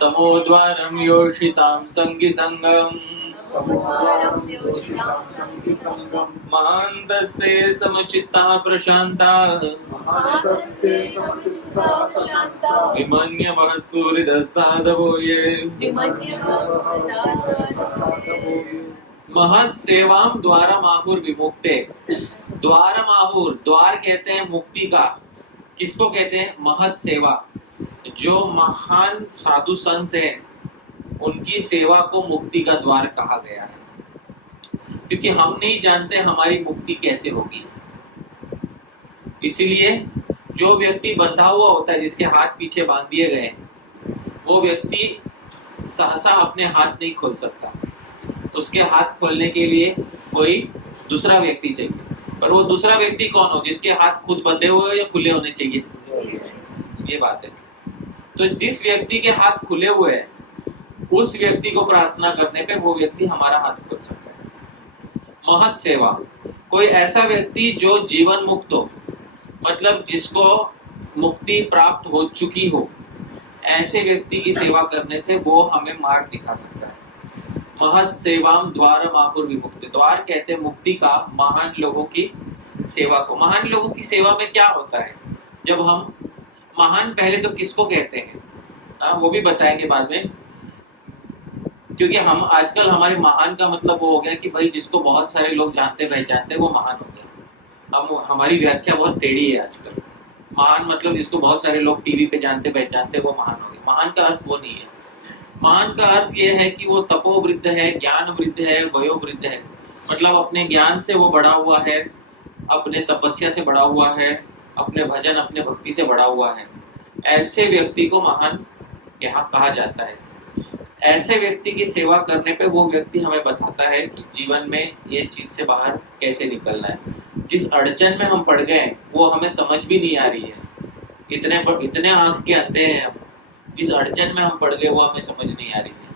तमो द्वारं योषितां संगी संगम महान्तस्ते समचित्ता प्रशान्ता विमन्यमः सूरिदस्साधवो ये। महत् सेवां द्वारमाहुर विमुक्ते। द्वारमाहुर, द्वार कहते हैं मुक्ति का। किसको कहते हैं? महत् सेवा। जो महान साधु संत है उनकी सेवा को मुक्ति का द्वार कहा गया है, क्योंकि हम नहीं जानते हमारी मुक्ति कैसे होगी। इसीलिए जो व्यक्ति बंधा हुआ होता है, जिसके हाथ पीछे बांध दिए गए, वो व्यक्ति सहसा अपने हाथ नहीं खोल सकता। उसके हाथ खोलने के लिए कोई दूसरा व्यक्ति चाहिए। पर वो दूसरा व्यक्ति कौन हो? जिसके हाथ खुद बंधे हुए या खुले होने चाहिए, ये बात है। तो जिस व्यक्ति के हाथ खुले हुए हैं, उस व्यक्ति को प्रार्थना करने पे वो व्यक्ति हमारा हाथ खोल सकता है। महत् सेवा, कोई ऐसा व्यक्ति जो जीवन मुक्त हो, मतलब जिसको मुक्ति प्राप्त हो चुकी हो, ऐसे व्यक्ति की सेवा करने से वो हमें मार्ग दिखा सकता है। महत् सेवाम द्वारमाहुर विमुक्ते। द्वार कहते हैं मुक्ति का, महान लोगों की सेवा को। महान लोगों की सेवा में क्या होता है? जब हम महान, पहले तो किसको कहते हैं वो भी बताएंगे बाद में, क्योंकि हम आजकल हमारे महान का मतलब वो हो गया कि भाई जिसको बहुत सारे लोग जानते पहचानते वो महान हो गया। हम हमारी व्याख्या बहुत टेढ़ी है आजकल। महान मतलब जिसको बहुत सारे लोग टीवी पे जानते पहचानते वो महान हो गया। महान का अर्थ वो नहीं है। महान का अर्थ ये है कि वो तपोवृद्ध है, ज्ञान वृद्ध है, वयोवृद्ध है। मतलब अपने ज्ञान से वो बढ़ा हुआ है, अपने तपस्या से बढ़ा हुआ है, अपने भजन अपने भक्ति से बढ़ा हुआ है। ऐसे व्यक्ति को महान कहा जाता है। ऐसे व्यक्ति की सेवा करने पे वो व्यक्ति हमें बताता है कि जीवन में ये चीज से बाहर कैसे निकलना है। जिस अड़चन में हम पड़ गए वो हमें समझ भी नहीं आ रही है। इतने आंख के अंधे हैं हम। जिस अड़चन में हम पड़ गए वो हमें समझ नहीं आ रही है।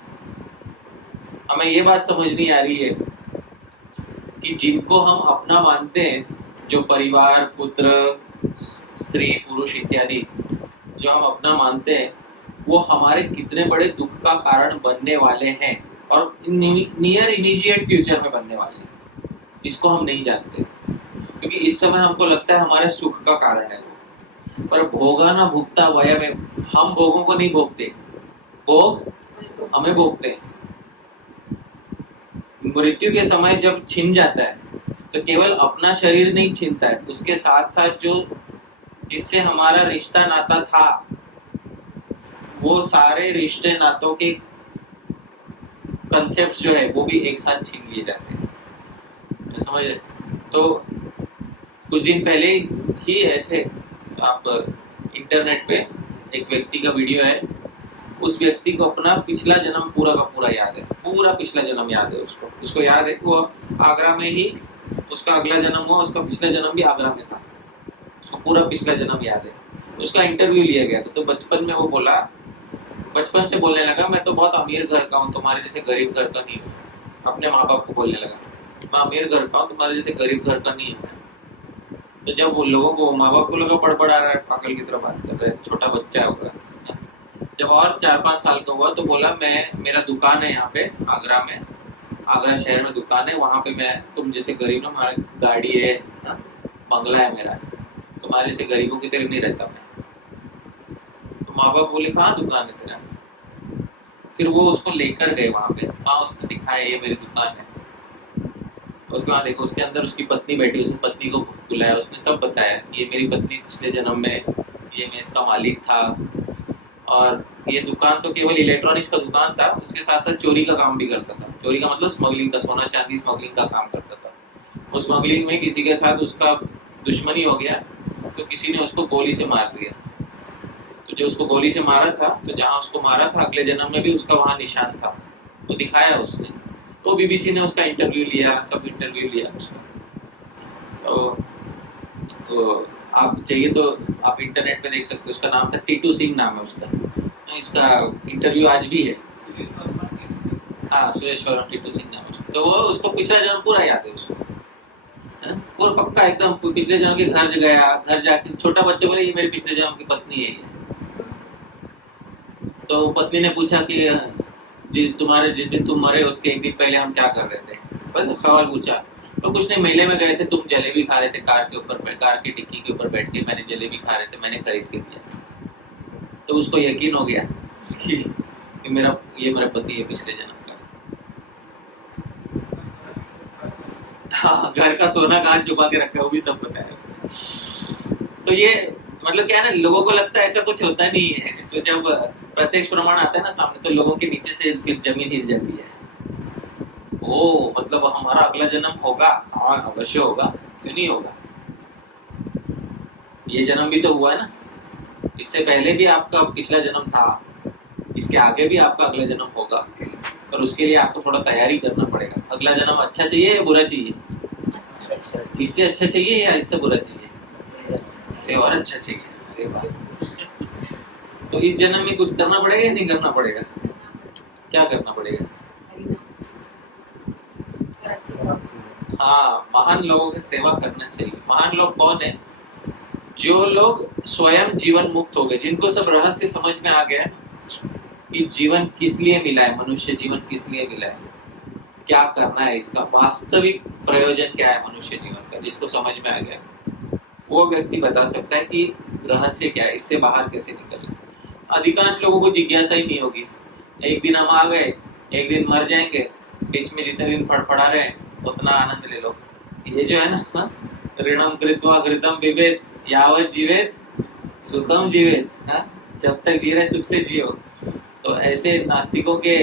हमें ये बात समझ नहीं आ रही है कि जिनको हम अपना मानते हैं, जो परिवार, पुत्र, स्त्री, पुरुष इत्यादि जो हम अपना मानते हैं, वो हमारे कितने बड़े दुख का कारण बनने वाले हैं और नियर इमीडिएट फ्यूचर में बनने वाले हैं, इसको हम नहीं जानते। क्योंकि इस समय हमको लगता है हमारे सुख का कारण है वो, पर भोगा ना भुगता वया में, हम भोगों को नहीं भोगते, भोग हमें भोगते हैं। मृत्यु के समय जब छिन जाता है तो केवल अपना शरीर नहीं छिनता है, उसके साथ साथ जो जिससे हमारा रिश्ता नाता था, वो सारे रिश्ते नातों के कंसेप्ट जो है वो भी एक साथ छीन लिए जाते हैं। तो समझ रहे? तो कुछ दिन पहले ही ऐसे आप इंटरनेट पे एक व्यक्ति का वीडियो है उस व्यक्ति को अपना पिछला जन्म पूरा का पूरा याद है, पूरा पिछला जन्म याद है उसको याद है कि वो आगरा में ही उसका अगला जन्म हुआ, उसका पिछला जन्म भी आगरा में था, उसको पूरा पिछला जन्म याद है। उसका इंटरव्यू लिया गया तो बचपन में वो बोला, बचपन से बोलने लगा मैं तो बहुत अमीर घर का हूँ, तुम्हारे जैसे गरीब घर का नहीं हूँ। अपने माँ बाप को बोलने लगा मैं अमीर घर का हूँ, तुम्हारे जैसे गरीब घर का नहीं हूँ। तो जब वो लोगों को, माँ बाप को लगा बड़बड़ा रहा है, पागल की तरह बात कर रहे हैं, छोटा बच्चा होगा। जब और 4-5 साल का हुआ तो बोला मेरा दुकान है यहाँ पे आगरा में, आगरा शहर में दुकान है, वहाँ पे मैं तुम जैसे गरीब ना, हमारी गाड़ी है, बंगला है मेरा, तुम्हारे जैसे गरीबों की तरह नहीं रहता मैं। तो माँ बाप बोले कहाँ दुकान है तेरा? फिर वो उसको लेकर गए वहाँ पे, हाँ उसने दिखाया ये मेरी दुकान है। उसके बाद देखो उसके अंदर उसकी पत्नी बैठी, उसने पत्नी को बुलाया, उसने सब बताया ये मेरी पत्नी पिछले जन्म में ये मैं इसका मालिक था, और ये दुकान तो केवल इलेक्ट्रॉनिक्स का दुकान था, उसके साथ साथ चोरी का काम भी करता था। चोरी का मतलब स्मगलिंग का, सोना चांदी स्मगलिंग का काम करता था। उस स्मगलिंग में किसी के साथ उसका दुश्मनी हो गया तो किसी ने उसको गोली से मार दिया। तो जो उसको गोली से मारा था, तो जहाँ उसको मारा था अगले जन्म में भी उसका वहाँ निशान था, वो दिखाया उसने। तो बीबीसी ने उसका इंटरव्यू लिया, सब इंटरव्यू लिया उसका। तो आप चाहिए तो आप इंटरनेट पे देख सकते हो, उसका नाम था टीटू सिंह नाम है उसका, इसका इंटरव्यू आज भी है। हाँ सुरेश वर्मा, टीटू सिंह नाम है उसका। तो वो उसको पिछला जन्म पूरा याद है उसको, पूरा पक्का एकदम। पिछले जन्म के घर गया, घर जाके छोटा बच्चा बोले ये मेरे पिछले जन्म की पत्नी है ये। तो पत्नी ने पूछा कि जिस दिन तुम मरे उसके एक दिन पहले हम क्या कर रहे थे, बस सवाल पूछा। तो कुछ नहीं, मेले में गए थे, तुम जलेबी खा रहे थे कार के ऊपर, कार की डिक्की के ऊपर बैठ के, मैंने जलेबी खा रहे थे, मैंने खरीद के दिया। तो उसको यकीन हो गया कि ये मेरा पति है पिछले जन्म का। हाँ, घर का सोना कहाँ छुपा के रखा है वो भी सब बताया उसने। तो ये मतलब क्या है ना, लोगों को लगता है ऐसा कुछ होता नहीं है। तो जब प्रत्यक्ष प्रमाण आता है ना सामने, तो लोगों के नीचे से फिर जमीन हिल जाती है। ओ मतलब हमारा अगला जन्म होगा, हाँ अवश्य होगा, क्यों नहीं होगा। ये जन्म भी तो हुआ है ना, इससे पहले भी आपका पिछला जन्म था, इसके आगे भी आपका अगला जन्म होगा, पर उसके लिए आपको थोड़ा तैयारी करना पड़ेगा। अगला जन्म अच्छा चाहिए या बुरा चाहिए? इससे अच्छा चाहिए या इससे बुरा चाहिए? इससे और अच्छा चाहिए। अरे वाह। तो इस जन्म में कुछ करना पड़ेगा या नहीं करना पड़ेगा? क्या करना पड़ेगा? हाँ, महान लोगों की सेवा करना चाहिए। महान लोग कौन है? जो लोग स्वयं जीवन मुक्त हो गए, जिनको सब रहस्य समझ में आ गया कि जीवन किस लिए मिला है, मनुष्य जीवन किस लिए मिला है, क्या करना है, इसका वास्तविक प्रयोजन क्या है मनुष्य जीवन का, जिसको समझ में आ गया, वो व्यक्ति बता सकता है कि रहस्य क्या है, इससे बाहर कैसे निकले। अधिकांश लोगों को जिज्ञासा ही नहीं होगी। एक दिन हम आ गए, एक दिन मर जाएंगे, बीच में जितने दिन फड़फड़ा रहे हैं उतना आनंद ले लो। ये जो है ना, ऋणम कृत्वा घृतम पिबेत यावत जीवेत सुखम जीवेत, जब तक जी रहे सुख से जियो। तो ऐसे नास्तिकों के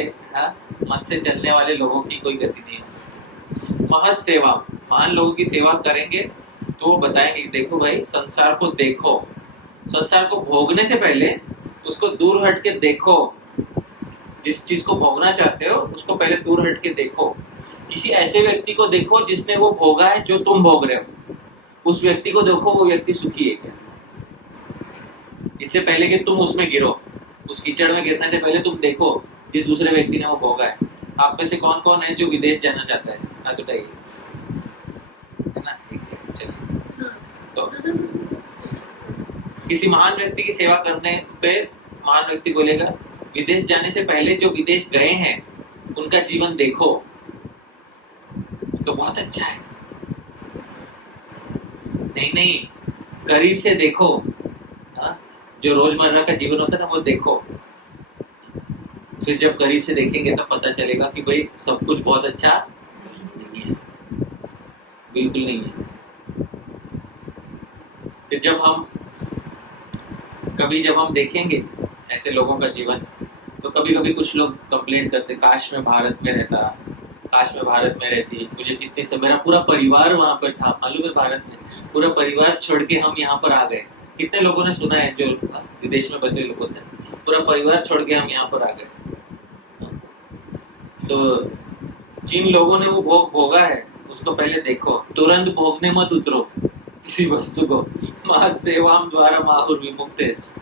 मत से चलने वाले लोगों की कोई गति नहीं हो सकती। महत सेवा, महान लोगों की सेवा करेंगे तो वो बताएंगे, देखो भाई संसार को देखो, संसार को भोगने से पहले उसको दूर हट के देखो। जिस चीज को भोगना चाहते हो उसको पहले दूर हट के देखो। किसी ऐसे व्यक्ति को देखो जिसने वो भोगा है जो तुम भोग रहे हो, उस व्यक्ति को देखो, वो व्यक्ति सुखी है क्या। इससे पहले कि तुम उसमें गिरो, उस कीचड़ में गिरने से पहले तुम देखो जिस दूसरे व्यक्ति ने वो भोगा है। आप में से कौन कौन है जो विदेश जाना चाहता है? ना तो बताइए ना, ठीक है चलिए। तो किसी महान व्यक्ति की सेवा करने पे महान व्यक्ति बोलेगा, विदेश जाने से पहले जो विदेश गए हैं उनका जीवन देखो तो बहुत अच्छा है। नहीं, करीब से देखो, जो रोजमर्रा का जीवन होता है ना वो देखो। फिर जब करीब से देखेंगे तब पता चलेगा कि भाई सब कुछ बहुत अच्छा नहीं है, बिल्कुल नहीं है। फिर जब हम देखेंगे ऐसे लोगों का जीवन, तो कभी कभी कुछ लोग कंप्लेंट करते, काश मैं भारत में रहता, काश मैं भारत में रहती, मुझे कितने से मेरा पूरा परिवार वहां पर था, मालूम है, भारत में पूरा परिवार छोड़ के हम यहाँ पर आ गए, कितने लोगों ने सुना है जो विदेश में बसे लोग होते हैं, पूरा परिवार छोड़ के हम यहाँ पर आ गए। तो जिन लोगों ने वो भोग भोगा है उसको पहले देखो, तुरंत भोगने मत उतरो किसी वस्तु को। महत् सेवाम द्वारा माहुर विमुक्तेस।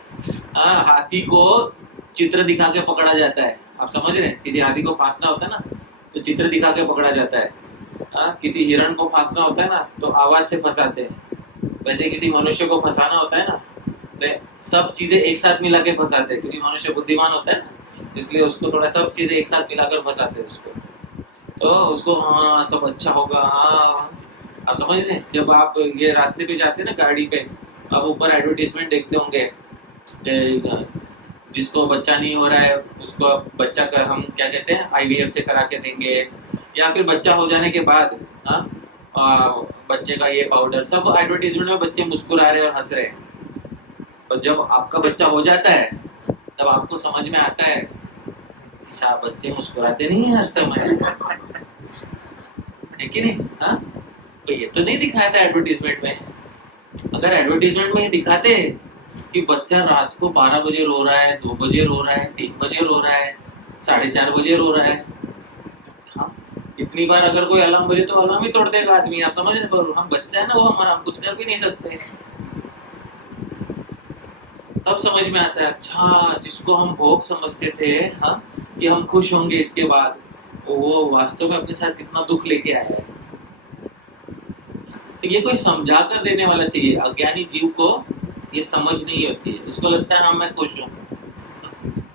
हाथी को चित्र दिखा के पकड़ा जाता है, आप समझ रहे हैं? किसी हाथी को फांसना होता है ना तो चित्र दिखा के पकड़ा जाता है। किसी हिरण को फांसना होता है ना तो आवाज से फंसाते हैं। वैसे किसी मनुष्य को फंसाना होता है ना तो सब चीजें एक साथ मिला के फंसाते हैं, क्योंकि मनुष्य बुद्धिमान होता है ना, इसलिए उसको थोड़ा सब चीजें एक साथ मिलाकर फंसाते हैं उसको। तो उसको हाँ सब अच्छा होगा, हाँ आप समझ रहे हैं? जब आप ये रास्ते पे जाते हैं ना गाड़ी पे, आप ऊपर एडवर्टीजमेंट देखते होंगे, जिसको बच्चा नहीं हो रहा है उसको बच्चा का हम क्या कहते हैं IVF से करा के देंगे, या फिर बच्चा हो जाने के बाद बच्चे का ये पाउडर, सब एडवर्टीजमेंट में बच्चे मुस्कुरा रहे और हंस रहे हैं। और जब आपका बच्चा हो जाता है तब आपको समझ में आता है साहब बच्चे मुस्कुराते नहीं है हर समय, है कि नहीं? हाँ, तो ये तो नहीं दिखाया था एडवर्टीजमेंट में। अगर एडवर्टीजमेंट में ये दिखाते कि बच्चा रात को 12 बजे रो रहा है, 2 बजे रो रहा है, 3 बजे रो रहा है, 4:30 बजे रो रहा है, हाँ, इतनी बार अगर कोई अलार्म बजे तो अलार्म ही तोड़ देगा आदमी, आप समझ रहे? पर हम बच्चा है ना, वो हमारा हम कुछ कर भी नहीं सकते। तब समझ में आता है अच्छा जिसको हम भोग समझते थे, हाँ, कि हम खुश होंगे इसके बाद, वो वास्तव में अपने साथ कितना दुख लेके आया है। तो ये कोई समझा कर देने वाला चाहिए। अज्ञानी जीव को ये समझ नहीं होती है, उसको लगता है हाँ मैं खुश हूँ,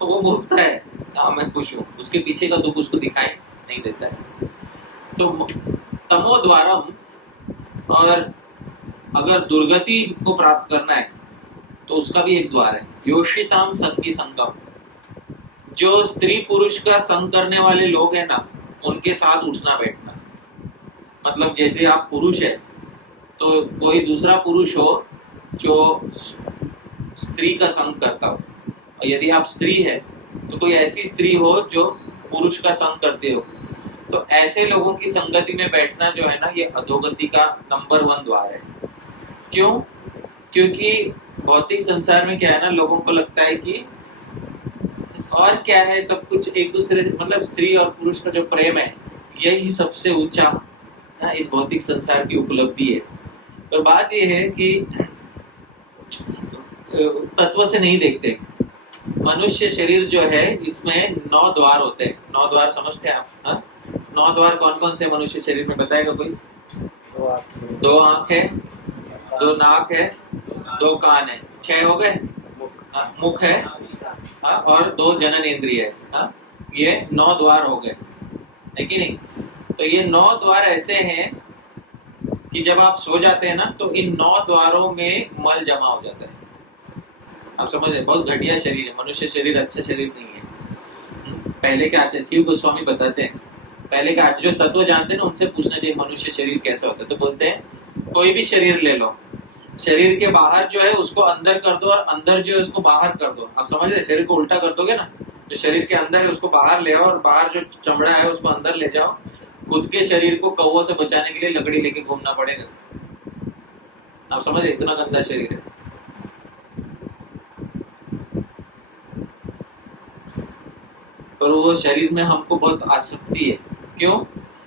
तो वो मूर्खता है। हाँ मैं खुश हूँ, उसके पीछे का दुख उसको दिखाई नहीं देता है। तो तमोद्वारम, और अगर दुर्गति को प्राप्त करना है तो उसका भी एक द्वार है, योषिताम संगी संगम। जो स्त्री पुरुष का संग करने वाले लोग हैं ना, उनके साथ उठना बैठना। मतलब जैसे आप पुरुष है तो कोई दूसरा पुरुष हो जो स्त्री का संग करता हो, और यदि आप स्त्री है तो कोई ऐसी स्त्री हो जो पुरुष का संग करते हो, तो ऐसे लोगों की संगति में बैठना जो है ना, ये अधोगति का नंबर 1 द्वार है। क्यों? क्योंकि भौतिक संसार में क्या है ना, लोगों को लगता है कि और क्या है, सब कुछ एक दूसरे, मतलब स्त्री और पुरुष का जो प्रेम है यही सबसे ऊंचा इस भौतिक संसार की उपलब्धि है। तो बात यह है कि तत्व से नहीं देखते। मनुष्य शरीर जो है इसमें 9 द्वार होते हैं। 9 द्वार समझते हैं आप? हाँ, 9 द्वार कौन कौन से मनुष्य शरीर में बताएगा कोई? 2 आंख है, 2 नाक है, 2 कान है, 6 हो गए। मुख है, हाँ, और 2 जनन इंद्रिय है, हाँ, ये 9 द्वार हो गए, है कि नहीं? तो ये 9 द्वार ऐसे हैं कि जब आप सो जाते हैं ना तो इन 9 द्वारों में मल जमा हो जाता है। आप समझ रहे? बहुत घटिया शरीर है मनुष्य शरीर, अच्छा शरीर नहीं है। पहले के आचार्य शिव गोस्वामी बताते हैं, पहले के आचार्य जो तत्व जानते हैं ना, उनसे पूछना चाहिए मनुष्य शरीर कैसा होता है। तो बोलते हैं कोई भी शरीर ले लो, शरीर के बाहर जो है उसको अंदर कर दो और अंदर जो है उसको बाहर कर दो। आप समझ रहे? शरीर को उल्टा कर दोगे ना, जो शरीर के अंदर है उसको बाहर ले आओ और बाहर जो चमड़ा है उसको अंदर ले जाओ। खुद के शरीर को कौवों से बचाने के लिए लकड़ी लेके घूमना पड़ेगा। आप समझ रहे? इतना गंदा शरीर है। और वो शरीर में हमको बहुत आसक्ति है। क्यों?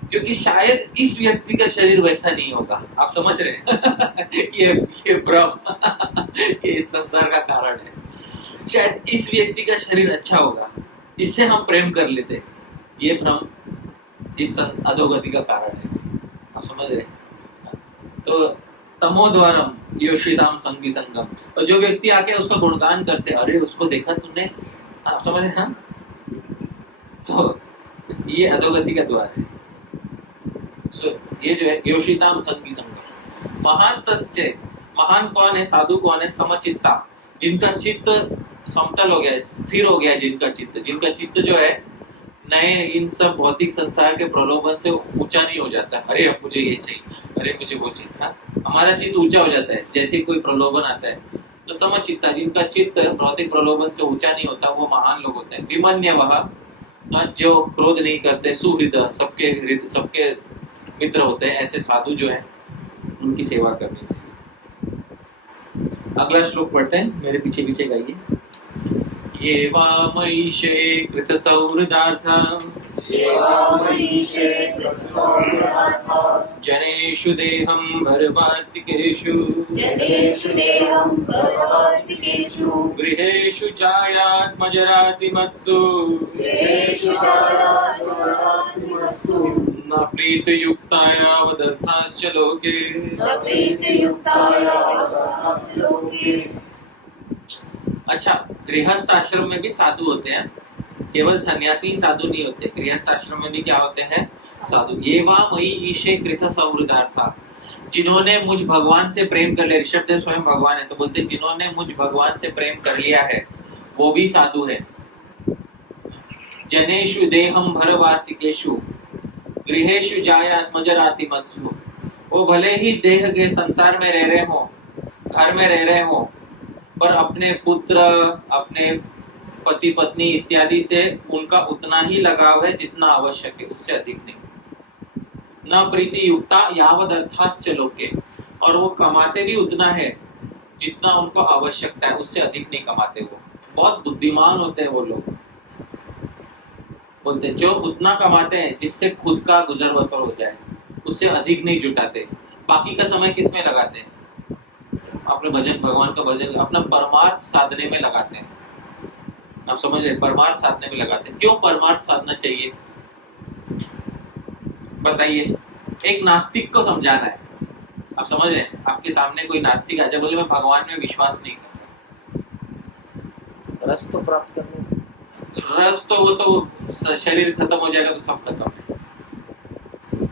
क्योंकि शायद इस व्यक्ति का शरीर वैसा नहीं होगा। आप समझ रहे हैं? ये भ्रम ये इस संसार का कारण है। शायद इस व्यक्ति का शरीर अच्छा होगा, इससे हम प्रेम कर लेते। ये भ्रम इस अधोगति का कारण है। आप समझ रहे? तो तमोद्वारम योषिताम संगी संगम। और जो व्यक्ति आके उसका गुणगान करते, अरे उसको देखा तुमने, आप समझ रहे? हाँ, तो ये अधोगति का द्वार है। ये जो है योषिताम संगी संगम। महान तस्चे, महान कौन है? साधु कौन है? समचित्ता, जिनका चित्त समतल हो गया, स्थिर हो गया, जिनका चित्त जो है नए इन सब भौतिक संसार के प्रलोभन से ऊंचा नहीं हो जाता। अरे अब मुझे ये चाहिए, अरे मुझे वो चाहिए। हाँ, हमारा चित्त ऊंचा हो जाता है जैसे कोई प्रलोभन आता है। तो समचित्ता, जिनका चित्त भौतिक प्रलोभन से ऊंचा नहीं होता, वो महान लोग होते हैं। विमन्यवः, जो क्रोध नहीं करते, सुहृद, सबके मित्र होते हैं। ऐसे साधु जो है उनकी सेवा करनी चाहिए। अगला श्लोक पढ़ते हैं, मेरे पीछे पीछे गाइए। ये वामईशे कृत सौहृदार्थम जनेषु देहं भरवार्तिकेषु गृहेषु जायात्मजरातिमत्सु न प्रीतियुक्तायावदर्थाश्च लोके। अच्छा, गृहस्थ आश्रम में भी साधु होते हैं, केवल सन्यासी साधु नहीं होते, गृहस्थ आश्रम में भी क्या होते हैं? साधु। ये वा मई ईशे कृत सौहृदार्था, जिन्होंने मुझ भगवान से प्रेम कर लिया। ऋषभदेव स्वयं भगवान है, तो बोलते जिन्होंने मुझ भगवान से प्रेम कर लिया है वो भी साधु है। जनेषु देहं भरवार्तिकेषु गृहेषु जायात्मजराति मत्सु, वो भले ही देह के संसार में रह रहे हो, घर में रह रहे हो, पर अपने पुत्र, अपने पति पत्नी इत्यादि से उनका उतना ही लगाव है जितना आवश्यक है, उससे अधिक नहीं। न प्रीति युक्ता यावद अर्थाश्च लोके, और वो कमाते भी उतना है जितना उनको आवश्यकता है, उससे अधिक नहीं कमाते। वो बहुत बुद्धिमान होते हैं वो लोग। बोलते जो उतना कमाते हैं जिससे खुद का गुजर बसर हो जाए, उससे अधिक नहीं जुटाते। बाकी का समय किस में लगाते हैं? अपने भजन, भगवान का भजन, अपना परमार्थ साधने में लगाते हैं। आप समझ रहे, परमार्थ साधने में लगाते हैं। क्यों परमार्थ साधना चाहिए बताइए? एक नास्तिक को समझाना है। आप समझ रहे, आपके सामने कोई नास्तिक आ जाए, बोले मैं भगवान में विश्वास नहीं करता, रस तो प्राप्त करना, रस तो वो तो शरीर खत्म हो जाएगा तो सब खत्म है।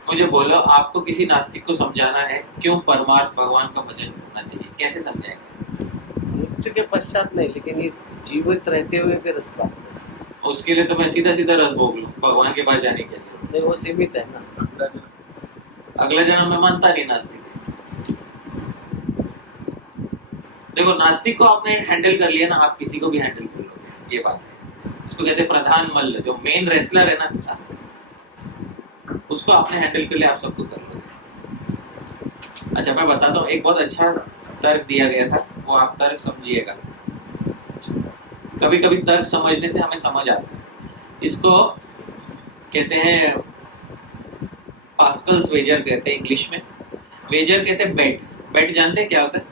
मुझे बोलो, आपको किसी नास्तिक को समझाना है क्यों परमार्थ भगवान का भजन करना चाहिए, कैसे समझाएंगे? मृत्यु के पश्चात नहीं, लेकिन इस जीवित रहते हुए भी रस प्राप्त कर सकते। उसके लिए तो मैं सीधा सीधा रस भोग लूं, भगवान के पास जाने के लिए नहीं, वो सीमित है ना। अगला जन्म में मानता नहीं नास्तिक। देखो, नास्तिक को आपने हैंडल कर लिया ना, आप किसी को भी हैंडल कर लोगे, ये बात है। उसको कहते हैं प्रधान मल्ल, जो मेन रेसलर है ना, उसको आपने हैंडल कर लिया, आप सबको कर लोगे। अच्छा, मैं बताता हूँ, एक बहुत अच्छा तर्क दिया गया था, वो आप तर्क समझिएगा। कभी कभी तर्क समझने से हमें समझ आता है। इसको कहते हैं पास्कल्स वेजर कहते हैं इंग्लिश में। वेजर कहते हैं बेट। बेट जानते हैं क्या होता है?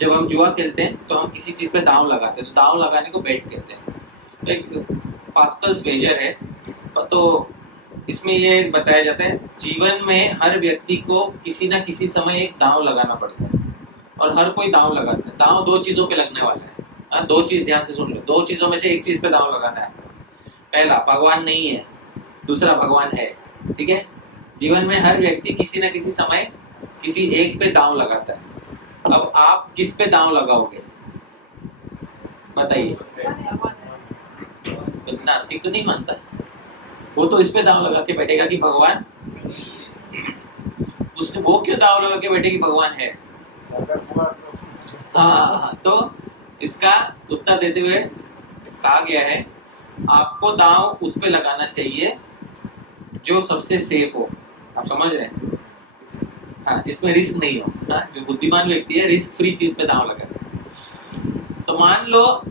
जब हम जुआ खेलते हैं तो हम किसी चीज पे दांव लगाते हैं, तो दांव लगाने को बेट कहते हैं। तो एक पास्कल्स वेजर है। तो इसमें ये बताया जाता है, जीवन में हर व्यक्ति को किसी ना किसी समय एक दांव लगाना पड़ता है, और हर कोई दांव लगाता है। दांव दो चीजों पे लगने वाला है। दो चीज ध्यान से सुन लो, दो चीजों में से एक चीज पे दांव लगाना है। पहला, भगवान नहीं है, दूसरा भगवान है। ठीक है? जीवन में हर व्यक्ति किसी न किसी समय किसी एक पे दांव लगाता है। अब आप किस पे दांव लगाओगे बताइए? नास्तिक तो नहीं मानता, वो तो इस पे दांव लगा के बैठेगा कि भगवान, उसने वो क्यों दांव लगा के बैठे कि भगवान है? हाँ, तो इसका उत्तर देते हुए कहा गया है, आपको दांव उस पे लगाना चाहिए जो सबसे सेफ हो। आप समझ रहे हैं? हाँ, जिसमें रिस्क नहीं हो। हाँ, जो बुद्धिमान व्यक्ति है रिस्क फ्री चीज पे दांव लगाए। तो मान लो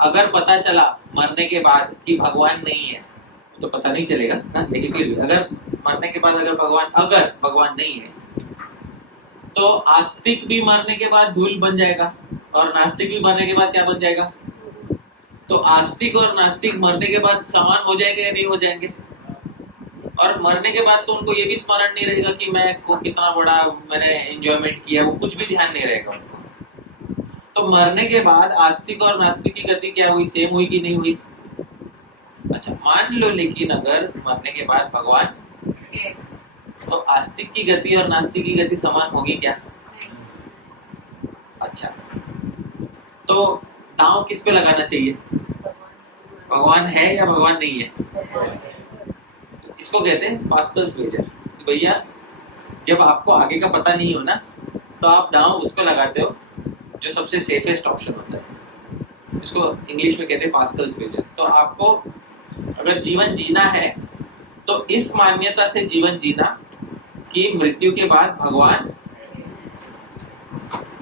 अगर पता चला मरने के बाद कि भगवान नहीं है, तो पता नहीं चलेगा ना, लेकिन फिर भी अगर मरने के बाद अगर भगवान नहीं है, तो आस्तिक भी मरने के बाद धूल बन जाएगा, और नास्तिक भी मरने के बाद क्या बन जाएगा? तो आस्तिक और नास्तिक मरने के बाद समान हो जाएंगे या नहीं हो जाएंगे? और मरने के बाद तो उनको ये भी स्मरण नहीं रहेगा कि मैं को कितना बड़ा मैंने एंजॉयमेंट किया, वो कुछ भी ध्यान नहीं रहेगा उनको। तो मरने के बाद आस्तिक और नास्तिक की गति क्या हुई? सेम हुई कि नहीं हुई? अच्छा, मान लो लेकिन अगर मरने के बाद भगवान, तो आस्तिक की गति और नास्तिक की गति समान होगी क्या? अच्छा, तो दांव किस पे लगाना चाहिए? भगवान है या भगवान नहीं है? इसको कहते हैं पास्कल्स वेजर। भैया, जब आपको आगे का पता नहीं हो ना, तो आप दांव उस पे लगाते हो जो सबसे सेफेस्ट ऑप्शन होता है। इसको इंग्लिश में कहते हैं पास्कल्स वेजर। तो आपको अगर जीवन जीना है तो इस मान्यता से जीवन जीना कि मृत्यु के बाद भगवान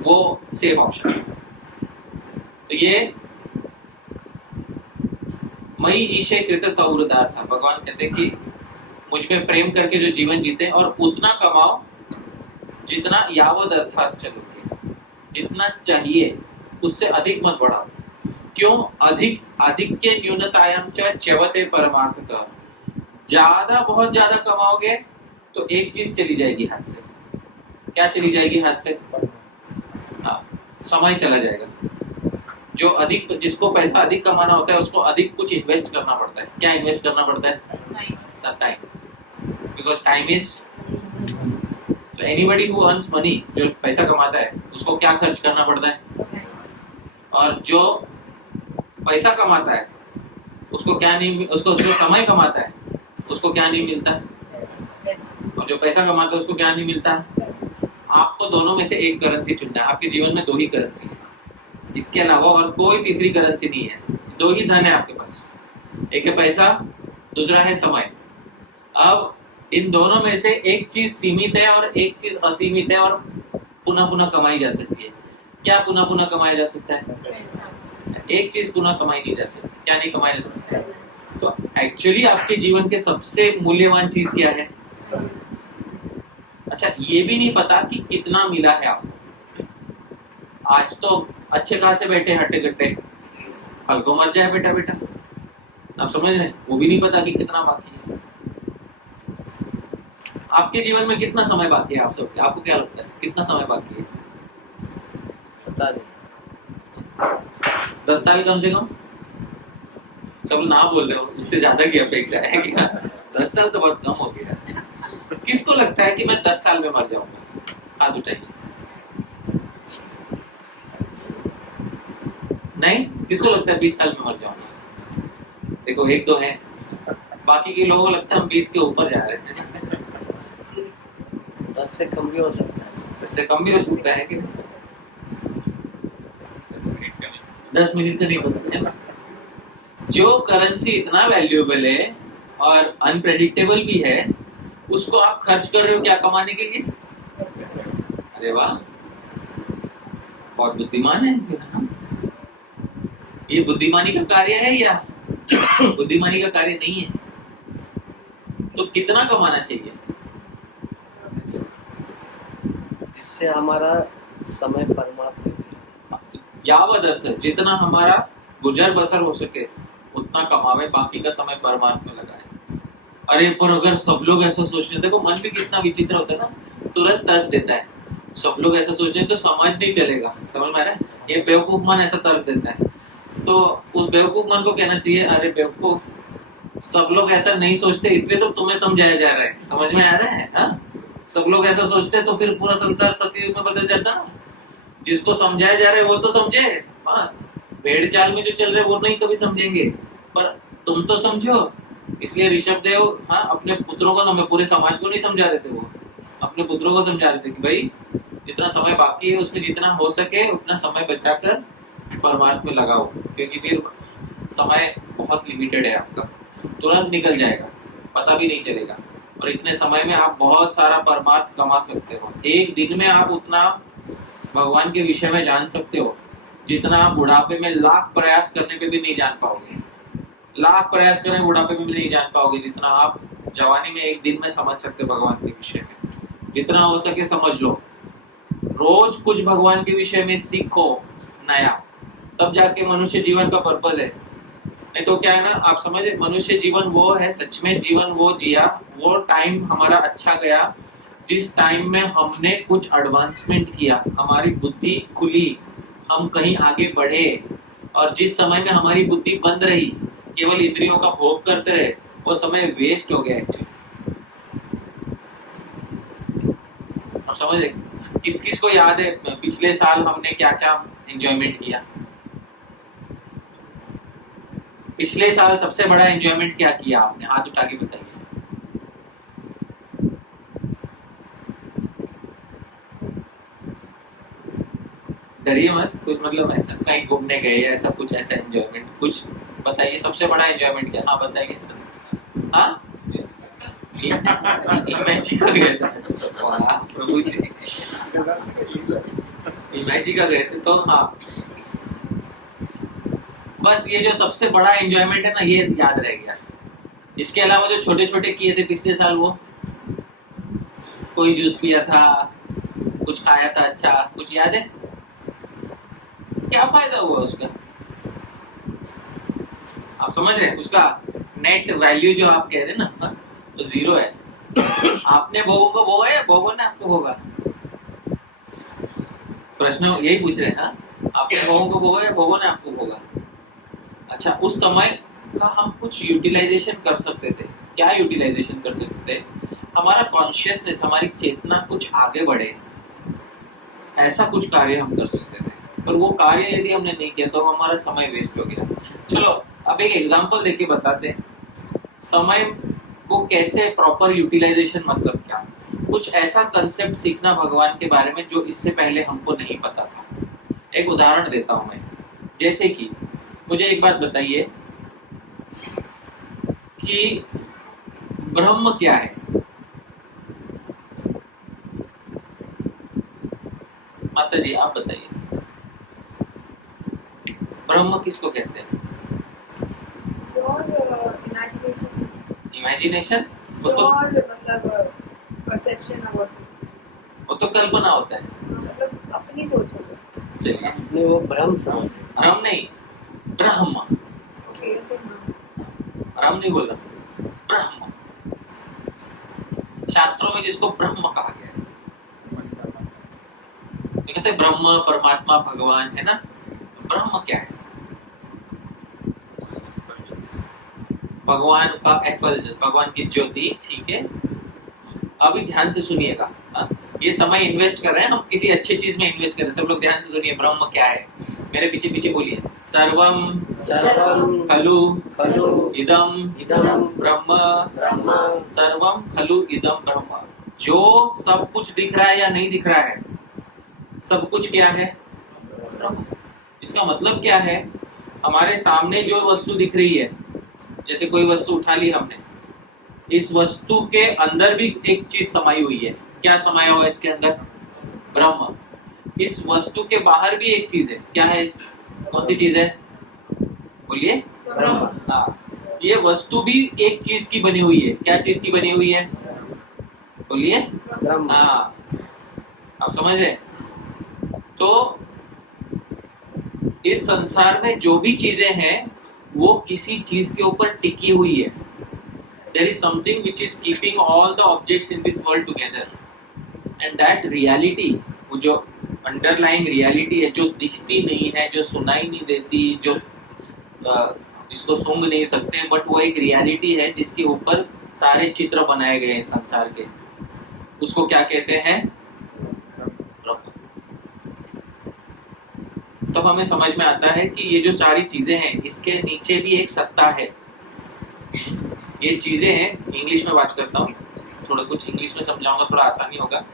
वो सेफ ऑप्शन है। तो ये मई ईशे कृत सौहृदार्थ था, भगवान कहते हैं कि मुझ पे प्रेम करके जो जीवन जीते और उतना कमाओ जितना यावद अर्थाश्च लोके, जितना चाहिए उससे अधिक मत बढ़ाओ। क्यों? अधिक अधिक के न्यूनतायाम च च्यवते परमार्थतः। ज्यादा बहुत ज्यादा कमाओगे तो एक चीज चली जाएगी हाथ से। क्या चली जाएगी हाथ से? हाँ, समय चला जाएगा। जो अधिक, जिसको पैसा अधिक कमाना होता है उसको अधिक कुछ इन्वेस्ट करना पड़ता है। क्या इन्वेस्ट करना पड़ता है? टाइम, बिकॉज टाइम इज, तो एनीबडी हु अर्न्स मनी, जो पैसा कमाता है उसको क्या खर्च करना पड़ता है? और जो पैसा कमाता है उसको क्या नहीं, उसको जो समय कमाता है उसको क्या नहीं मिलता, और जो पैसा कमाता है उसको क्या नहीं मिलता। आपको दोनों में से एक करेंसी चुनना है। आपके जीवन में 2 ही करेंसी है, इसके अलावा और कोई तीसरी करेंसी नहीं है। 2 ही धन है आपके पास, एक है पैसा, दूसरा है समय। अब इन दोनों में से एक चीज सीमित है और एक चीज असीमित है और पुनः पुनः कमाई जा सकती है। क्या पुनः पुनः कमाया जा सकता है? एक चीज पुनः कमाई नहीं जा सकती। क्या नहीं कमाई जा सकती? तो एक्चुअली आपके जीवन के सबसे मूल्यवान चीज क्या है? अच्छा, ये भी नहीं पता कि कितना मिला है आपको। आज तो अच्छे खासे बैठे हट्टे कट्टे, कल को मर जाए बेटा बेटा, आप समझ रहे हैं? वो भी नहीं पता कि कितना बाकी है। आपके जीवन में कितना समय बाकी है? आप सब, आपको क्या लगता है कितना समय बाकी है? पता नहीं, 10 साल कम से कम। सब ना बोल रहे हो, उससे ज्यादा की अपेक्षा है कि 10 साल तो बहुत कम हो गया। किसको लगता है कि मैं 10 साल में मर जाऊंगा? हाथ उठाइए। नहीं, किसको लगता है 20 साल में मर जाऊंगा? देखो, 1-2 है, बाकी के लोगों को लगता है हम 20 के ऊपर जा रहे हैं। 10 से कम भी हो सकता है। 10 से कम भी हो सकता है कि 10 मिनट का नहीं पता है ना। जो करेंसी इतना वैल्यूएबल है और अनप्रेडिक्टेबल भी है, उसको आप खर्च कर रहे हो क्या कमाने के लिए? अरे वाह, बहुत बुद्धिमान है। ये बुद्धिमानी का कार्य है या बुद्धिमानी का कार्य नहीं है? तो कितना कमाना चाहिए जिससे हमारा समय परमात्मा यावद अर्थ, जितना हमारा गुजर बसर हो सके उतना कमावे, बाकी का समय परमात्मा में लगाए। अरे पर अगर सब लोग ऐसा सोचने, देखो मन भी कितना विचित्र होता है ना, तुरंत तर्क देता है। सब लोग ऐसा सोचने तो समाज नहीं चलेगा, समझ में आ रहा है? ये बेवकूफ मन ऐसा तर्क देता है, तो उस बेवकूफ मन को कहना चाहिए, अरे बेवकूफ, सब लोग ऐसा नहीं सोचते इसलिए तो तुम्हें समझाया जा रहा है। समझ में आ रहा है? हाँ, सब लोग ऐसा सोचते तो फिर पूरा संसार सतयुग में बदल जाता ना। जिसको समझाया जा रहा है वो तो समझे, भेड़ चाल में जो चल रहे वो नहीं कभी समझेंगे, पर तुम तो समझो। इसलिए ऋषभ देव अपने पुत्रों को, हमें पूरे समाज को नहीं समझा रहे थे, वो अपने पुत्रों को समझा रहे थे कि भाई जितना समय बाकी है उसमें जितना हो सके उतना समय बचाकर परमार्थ में लगाओ, क्योंकि फिर समय बहुत लिमिटेड है आपका, तुरंत निकल जाएगा, पता भी नहीं चलेगा। और इतने समय में आप बहुत सारा परमार्थ कमा सकते हो। एक दिन में आप उतना भगवान के विषय में जान सकते हो जितना आप बुढ़ापे में लाख प्रयास करने पे भी नहीं जान पाओगे। लाख प्रयास करें बुढ़ापे में भी नहीं जान पाओगे जितना आप जवानी में एक दिन में समझ सकते हो भगवान के विषय में। जितना हो सके समझ लो, रोज कुछ भगवान के विषय में सीखो नया, तब जाके मनुष्य जीवन का पर्पज है। नहीं तो क्या है ना, आप समझे, मनुष्य जीवन वो है, सच में जीवन वो जिया, वो टाइम हमारा अच्छा गया जिस टाइम में हमने कुछ एडवांसमेंट किया, हमारी बुद्धि खुली, हम कहीं आगे बढ़े। और जिस समय में हमारी बुद्धि बंद रही, केवल इंद्रियों का भोग करते रहे, वो समय वेस्ट हो गया एक्चुअली। आप समझ रहे? किस किस को याद है पिछले साल हमने क्या क्या एंजॉयमेंट किया? पिछले साल सबसे बड़ा एंजॉयमेंट क्या किया आपने? हाथ उठा के बताइए। डरिए मत, कुछ मतलब ऐसा कहीं घूमने गए, ऐसा कुछ, ऐसा एंजॉयमेंट कुछ बताइए। सबसे बड़ा एंजॉयमेंट क्या? हाँ बताइए सर। हाँ, मैं जीत गया था। प्रभु जी, इमेजिका गए थे तो हाँ, बस ये जो सबसे बड़ा एंजॉयमेंट है ना, ये याद रह गया। इसके अलावा जो छोटे छोटे किए थे पिछले साल, वो कोई जूस पिया था, कुछ खाया था, अच्छा कुछ याद है? क्या फायदा हुआ उसका? आप समझ रहे हैं? उसका नेट वैल्यू जो आप कह रहे हैं ना, तो जीरो है। आपने भोगों को भोगा या भोगों ने आपको भोगा? प्रश्न यही पूछ रहे हैं। हाँ? आपने भोगों को भोगा या भोगों ने आपको भोगा? अच्छा, उस समय का हम कुछ यूटिलाइजेशन कर सकते थे। क्या यूटिलाइजेशन कर सकते थे? हमारा कॉन्शियसनेस, हमारी चेतना कुछ आगे बढ़े, ऐसा कुछ कार्य हम कर सकते थे। पर वो कार्य यदि हमने नहीं किया तो हमारा समय वेस्ट हो गया। चलो अब एक एग्जांपल देके बताते हैं समय को कैसे प्रॉपर यूटिलाइजेशन, मतलब क्या। कुछ ऐसा कंसेप्ट सीखना भगवान के बारे में जो इससे पहले हमको नहीं पता था। एक उदाहरण देता हूं मैं। जैसे कि मुझे एक बात बताइए कि ब्रह्म क्या है? माता जी आप बताइए, ब्रह्म किसको कहते हैं? इमेजिनेशन, मतलब परसेप्शन अबाउट, वो तो कल्पना होता है। मतलब अपनी सोच होगी। चलिए, अपने वो भ्रम समझ, ब्रह्म नहीं, ब्रह्म। ओके, ऐसे ब्रह्म नहीं बोला, ब्रह्म। शास्त्रों में जिसको ब्रह्म कहा गया है, तो कहते हैं ब्रह्म, परमात्मा, भगवान, है ना। ब्रह्म क्या है? भगवान का एफल्ज, भगवान की ज्योति, ठीक है। अभी ध्यान से सुनिएगा। ये समय इन्वेस्ट कर रहे हैं हम, किसी अच्छी चीज में इन्वेस्ट कर रहे हैं। सब लोग ध्यान से सुनिए। ब्रह्म क्या है? मेरे पीछे पीछे बोलिए। सर्वम सर्वम खलु खलु इदम इदम ब्रह्म, ब्रह्म, सर्वम खलु इदम ब्रह्म। जो सब कुछ दिख रहा है या नहीं दिख रहा है, सब कुछ क्या है? ब्रह्म। इसका मतलब क्या है? हमारे सामने जो वस्तु दिख रही है, जैसे कोई वस्तु उठा ली हमने, इस वस्तु के अंदर भी एक चीज समाई हुई है। क्या समाया हुआ है इसके अंदर? ब्रह्म। इस वस्तु के बाहर भी एक चीज है। क्या है? कौन सी चीज है? बोलिए। ब्रह्म। हाँ, ये वस्तु भी एक चीज की बनी हुई है। क्या चीज की बनी हुई है? बोलिए। ब्रह्म। हाँ, आप समझ रहे? तो इस संसार में जो भी चीजें हैं वो किसी चीज के ऊपर टिकी हुई है। There is something which is keeping all the objects in this world together, and that reality, वो जो underlying reality है, जो दिखती नहीं है, जो सुनाई नहीं देती, जो जिसको सूंघ नहीं सकते, बट वो एक रियलिटी है जिसके ऊपर सारे चित्र बनाए गए हैं संसार के, उसको क्या कहते हैं? ब्रह्म। तब हमें समझ में आता है कि ये जो सारी चीजें हैं, इसके नीचे भी एक सत्ता है। ये चीजें हैं, इंग्लिश में बात करता हूँ, थोड़ा कुछ इंग्लिश में समझाऊंगा, थोड़ा आसानी होगा।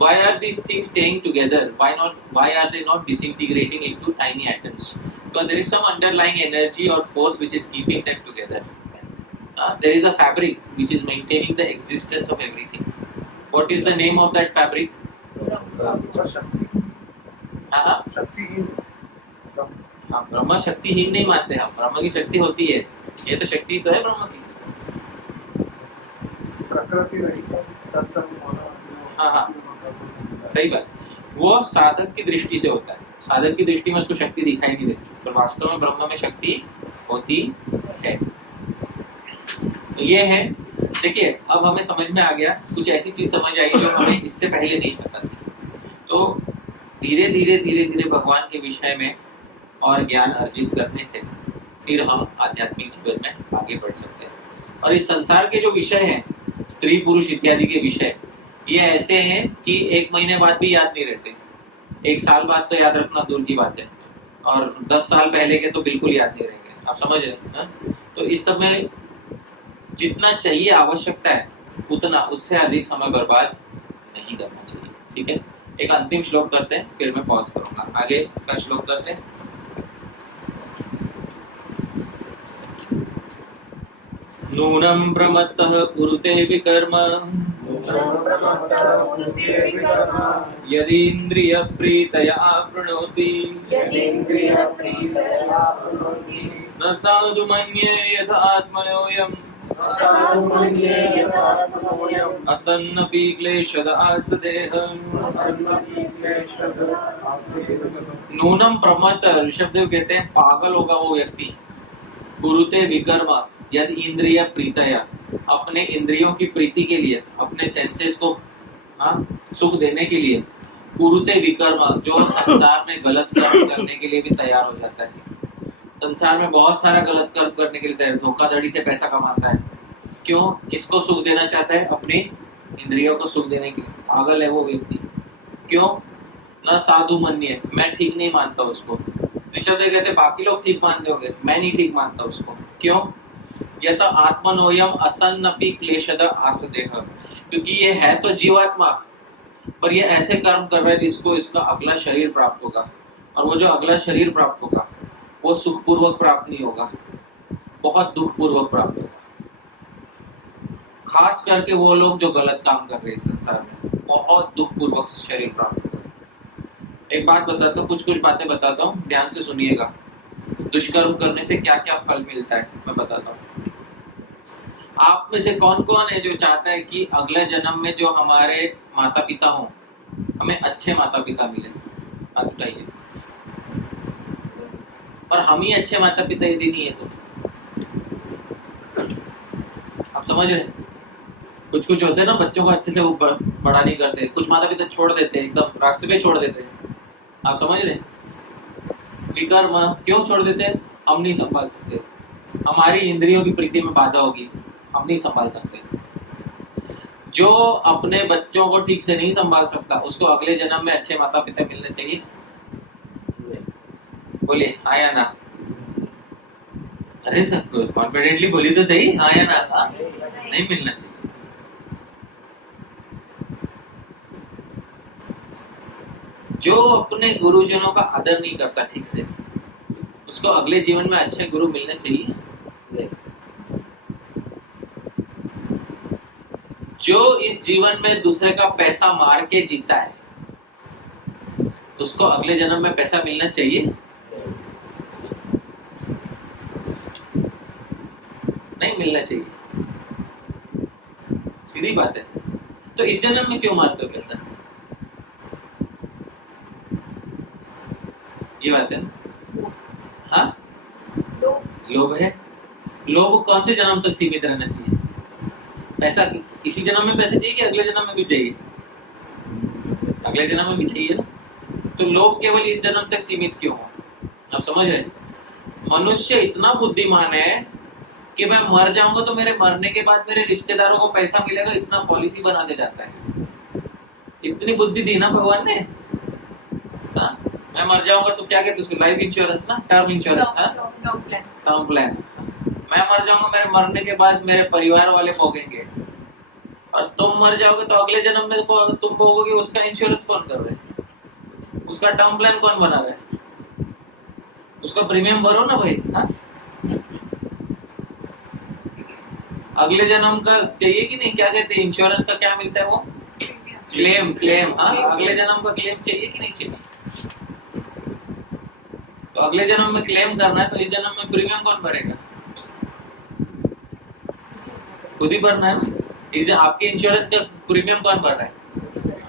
Why are these things staying together? Why are they not disintegrating into tiny atoms? Because there is some underlying energy or force which is keeping them together. There is a fabric which is maintaining the existence of everything. What is the name of that fabric? ब्रह्म शक्तिहीन नहीं मानते हम, ब्रह्म की शक्ति होती है। ये तो शक्ति तो है ब्रह्म की। हाँ, सही बात। वो साधक की दृष्टि से होता है। साधक की दृष्टि में उसको शक्ति दिखाई नहीं देती, पर वास्तव में ब्रह्म में शक्ति होती है। तो ये है। देखिए, अब हमें समझ में आ गया, कुछ ऐसी चीज समझ आई जो हमें इससे पहले नहीं पता थी। तो धीरे धीरे भगवान के विषय में और ज्ञान अर्जित करने से फिर हम आध्यात्मिक जीवन में आगे बढ़ सकते हैं। और इस संसार के जो विषय हैं, स्त्री पुरुष इत्यादि के विषय, ये ऐसे हैं कि 1 महीने बाद भी याद नहीं रहते। 1 साल बाद तो याद रखना दूर की बात है, और 10 साल पहले के तो बिल्कुल याद नहीं रहेंगे। आप समझ रहे हैं ना? तो इस समय जितना चाहिए, आवश्यकता है उतना, उससे अधिक समय बर्बाद नहीं करना चाहिए। ठीक है, एक अंतिम श्लोक करते हैं, फिर मैं पॉज करूंगा। आगे का श्लोक करते हैं। नूनं प्रमत्तः कुरुते विकर्म, यदीन्द्रिय प्रीतया प्रणोति न साधु मन्ये यथात्मनोऽयम् असन्नपि क्लेशदासदेह। नूनम प्रमत्त ऋषभदेव कहते हैं पागल होगा वो व्यक्ति कुरुते विकर्म यदि इंद्रिय प्रीतया अपने इंद्रियों की प्रीति के लिए अपने सेंसेस को सुख देने के लिए कुरुते विकर्म जो संसार में गलत कर्म करने के लिए भी तैयार हो जाता है। संसार में बहुत सारा गलत कर्म करने के लिए तैयार, धोखाधड़ी से पैसा कमाता है। क्यों? किसको सुख देना चाहता है? अपनी इंद्रियों को सुख देने के लिए। पागल है वो व्यक्ति। क्यों? न साधु मन्ये, मैं ठीक नहीं मानता उसको। ऋषभदेव कहते बाकी लोग ठीक मानते होंगे, मैं नहीं ठीक मानता उसको। क्यों? यत आत्मनोयम असन्नपि क्लेशद आसदेह, क्योंकि ये है तो जीवात्मा पर ये ऐसे कर्म कर रहा है जिसको इसका अगला शरीर प्राप्त होगा, और वो जो अगला शरीर प्राप्त होगा वो सुखपूर्वक प्राप्त नहीं होगा, बहुत दुखपूर्वक प्राप्त होगा। खास करके वो लोग जो गलत काम कर रहे हैं संसार में, बहुत दुखपूर्वक शरीर प्राप्त होगा। एक बात बताता हूँ, कुछ बातें बताता हूँ, ध्यान से सुनिएगा। दुष्कर्म करने से क्या क्या फल मिलता है मैं बताता हूँ। आप में से कौन कौन है जो चाहता है कि अगले जन्म में जो हमारे माता पिता हों, हमें अच्छे माता पिता मिले? बात बताइए। और हम ही अच्छे माता पिता यदि नहीं है तो आप समझ रहे हैं? कुछ होते हैं ना, बच्चों को अच्छे से वो बड़ा नहीं करते, कुछ माता पिता छोड़ देते हैं, एकदम रास्ते पे छोड़ देते हैं। आप समझ रहे हैं? विकर्म क्यों छोड़ देते हैं? हम नहीं संभाल सकते, हमारी इंद्रियों की प्रीति में बाधा होगी, हम नहीं संभाल सकते। जो अपने बच्चों को ठीक से नहीं संभाल सकता उसको अगले जन्म में अच्छे माता पिता मिलने चाहिए? बोलिए हाँ या ना? अरे सब कॉन्फिडेंटली बोली तो सही, हाँ या ना? हाँ? नहीं मिलना चाहिए। जो अपने गुरुजनों का आदर नहीं करता ठीक से, उसको अगले जीवन में अच्छे गुरु मिलने चाहिए? नहीं। जो इस जीवन में दूसरे का पैसा मार के जीता है, उसको अगले जन्म में पैसा मिलना चाहिए? नहीं मिलना चाहिए, सीधी बात है। तो इस जन्म में क्यों मारते हो पैसा? ये बात है। हाँ, लोभ है। लोभ कौन से जन्म तक सीमित रहना चाहिए? पैसा इसी जन्म में पैसे चाहिए कि अगले जन्म में भी चाहिए? अगले जन्म में भी चाहिए ना। तो लोभ केवल इस जन्म तक सीमित क्यों हो? आप समझ रहे? मनुष्य इतना बुद्धिमान है कि मैं मर जाऊंगा तो मेरे मरने के बाद मेरे रिश्तेदारों को पैसा मिलेगा, इतना पॉलिसी बना के जाता है। इतनी बुद्धि दी ना भगवान ने। हाँ? मैं मर जाऊंगा तो क्या कहते उसको? लाइफ इंश्योरेंस ना, टर्म इंश्योरेंस, टर्म प्लान। मैं मर जाऊंगा, मेरे मरने के बाद मेरे परिवार वाले भोगेंगे, और तुम मर जाओगे तो अगले जन्म में तुम भोगोगे, उसका इंश्योरेंस कौन कर रहे है? उसका टर्म प्लान कौन बना रहा है? उसका प्रीमियम भरो ना भाई। हाँ? अगले जन्म का चाहिए कि नहीं? क्या कहते हैं इंश्योरेंस का क्या मिलता है? वो क्लेम। हाँ, अगले जन्म का क्लेम चाहिए कि नहीं चाहिए? तो अगले जन्म में क्लेम करना है तो इस जन्म में प्रीमियम कौन भरेगा? खुद ही भरना है ना। इस आपके इंश्योरेंस का प्रीमियम कौन भर रहा है?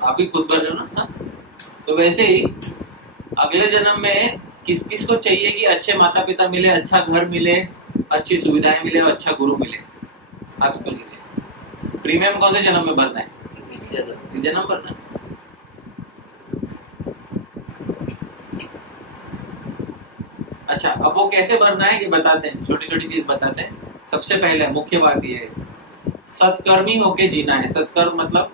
आप ही खुद भर रहे हो ना। हाँ? तो वैसे ही अगले जन्म में किस किस को चाहिए कि अच्छे माता पिता मिले, अच्छा घर मिले, अच्छी सुविधाएं मिले और अच्छा गुरु मिले? आपको प्रीमियम कौन से जन्म में भरना है? इस जन्म भरना है। अच्छा, अब वो कैसे भरना है ये बताते हैं, छोटी छोटी चीज बताते हैं। सबसे पहले मुख्य बात ये है, सत्कर्मी होके जीना है। सत्कर्म मतलब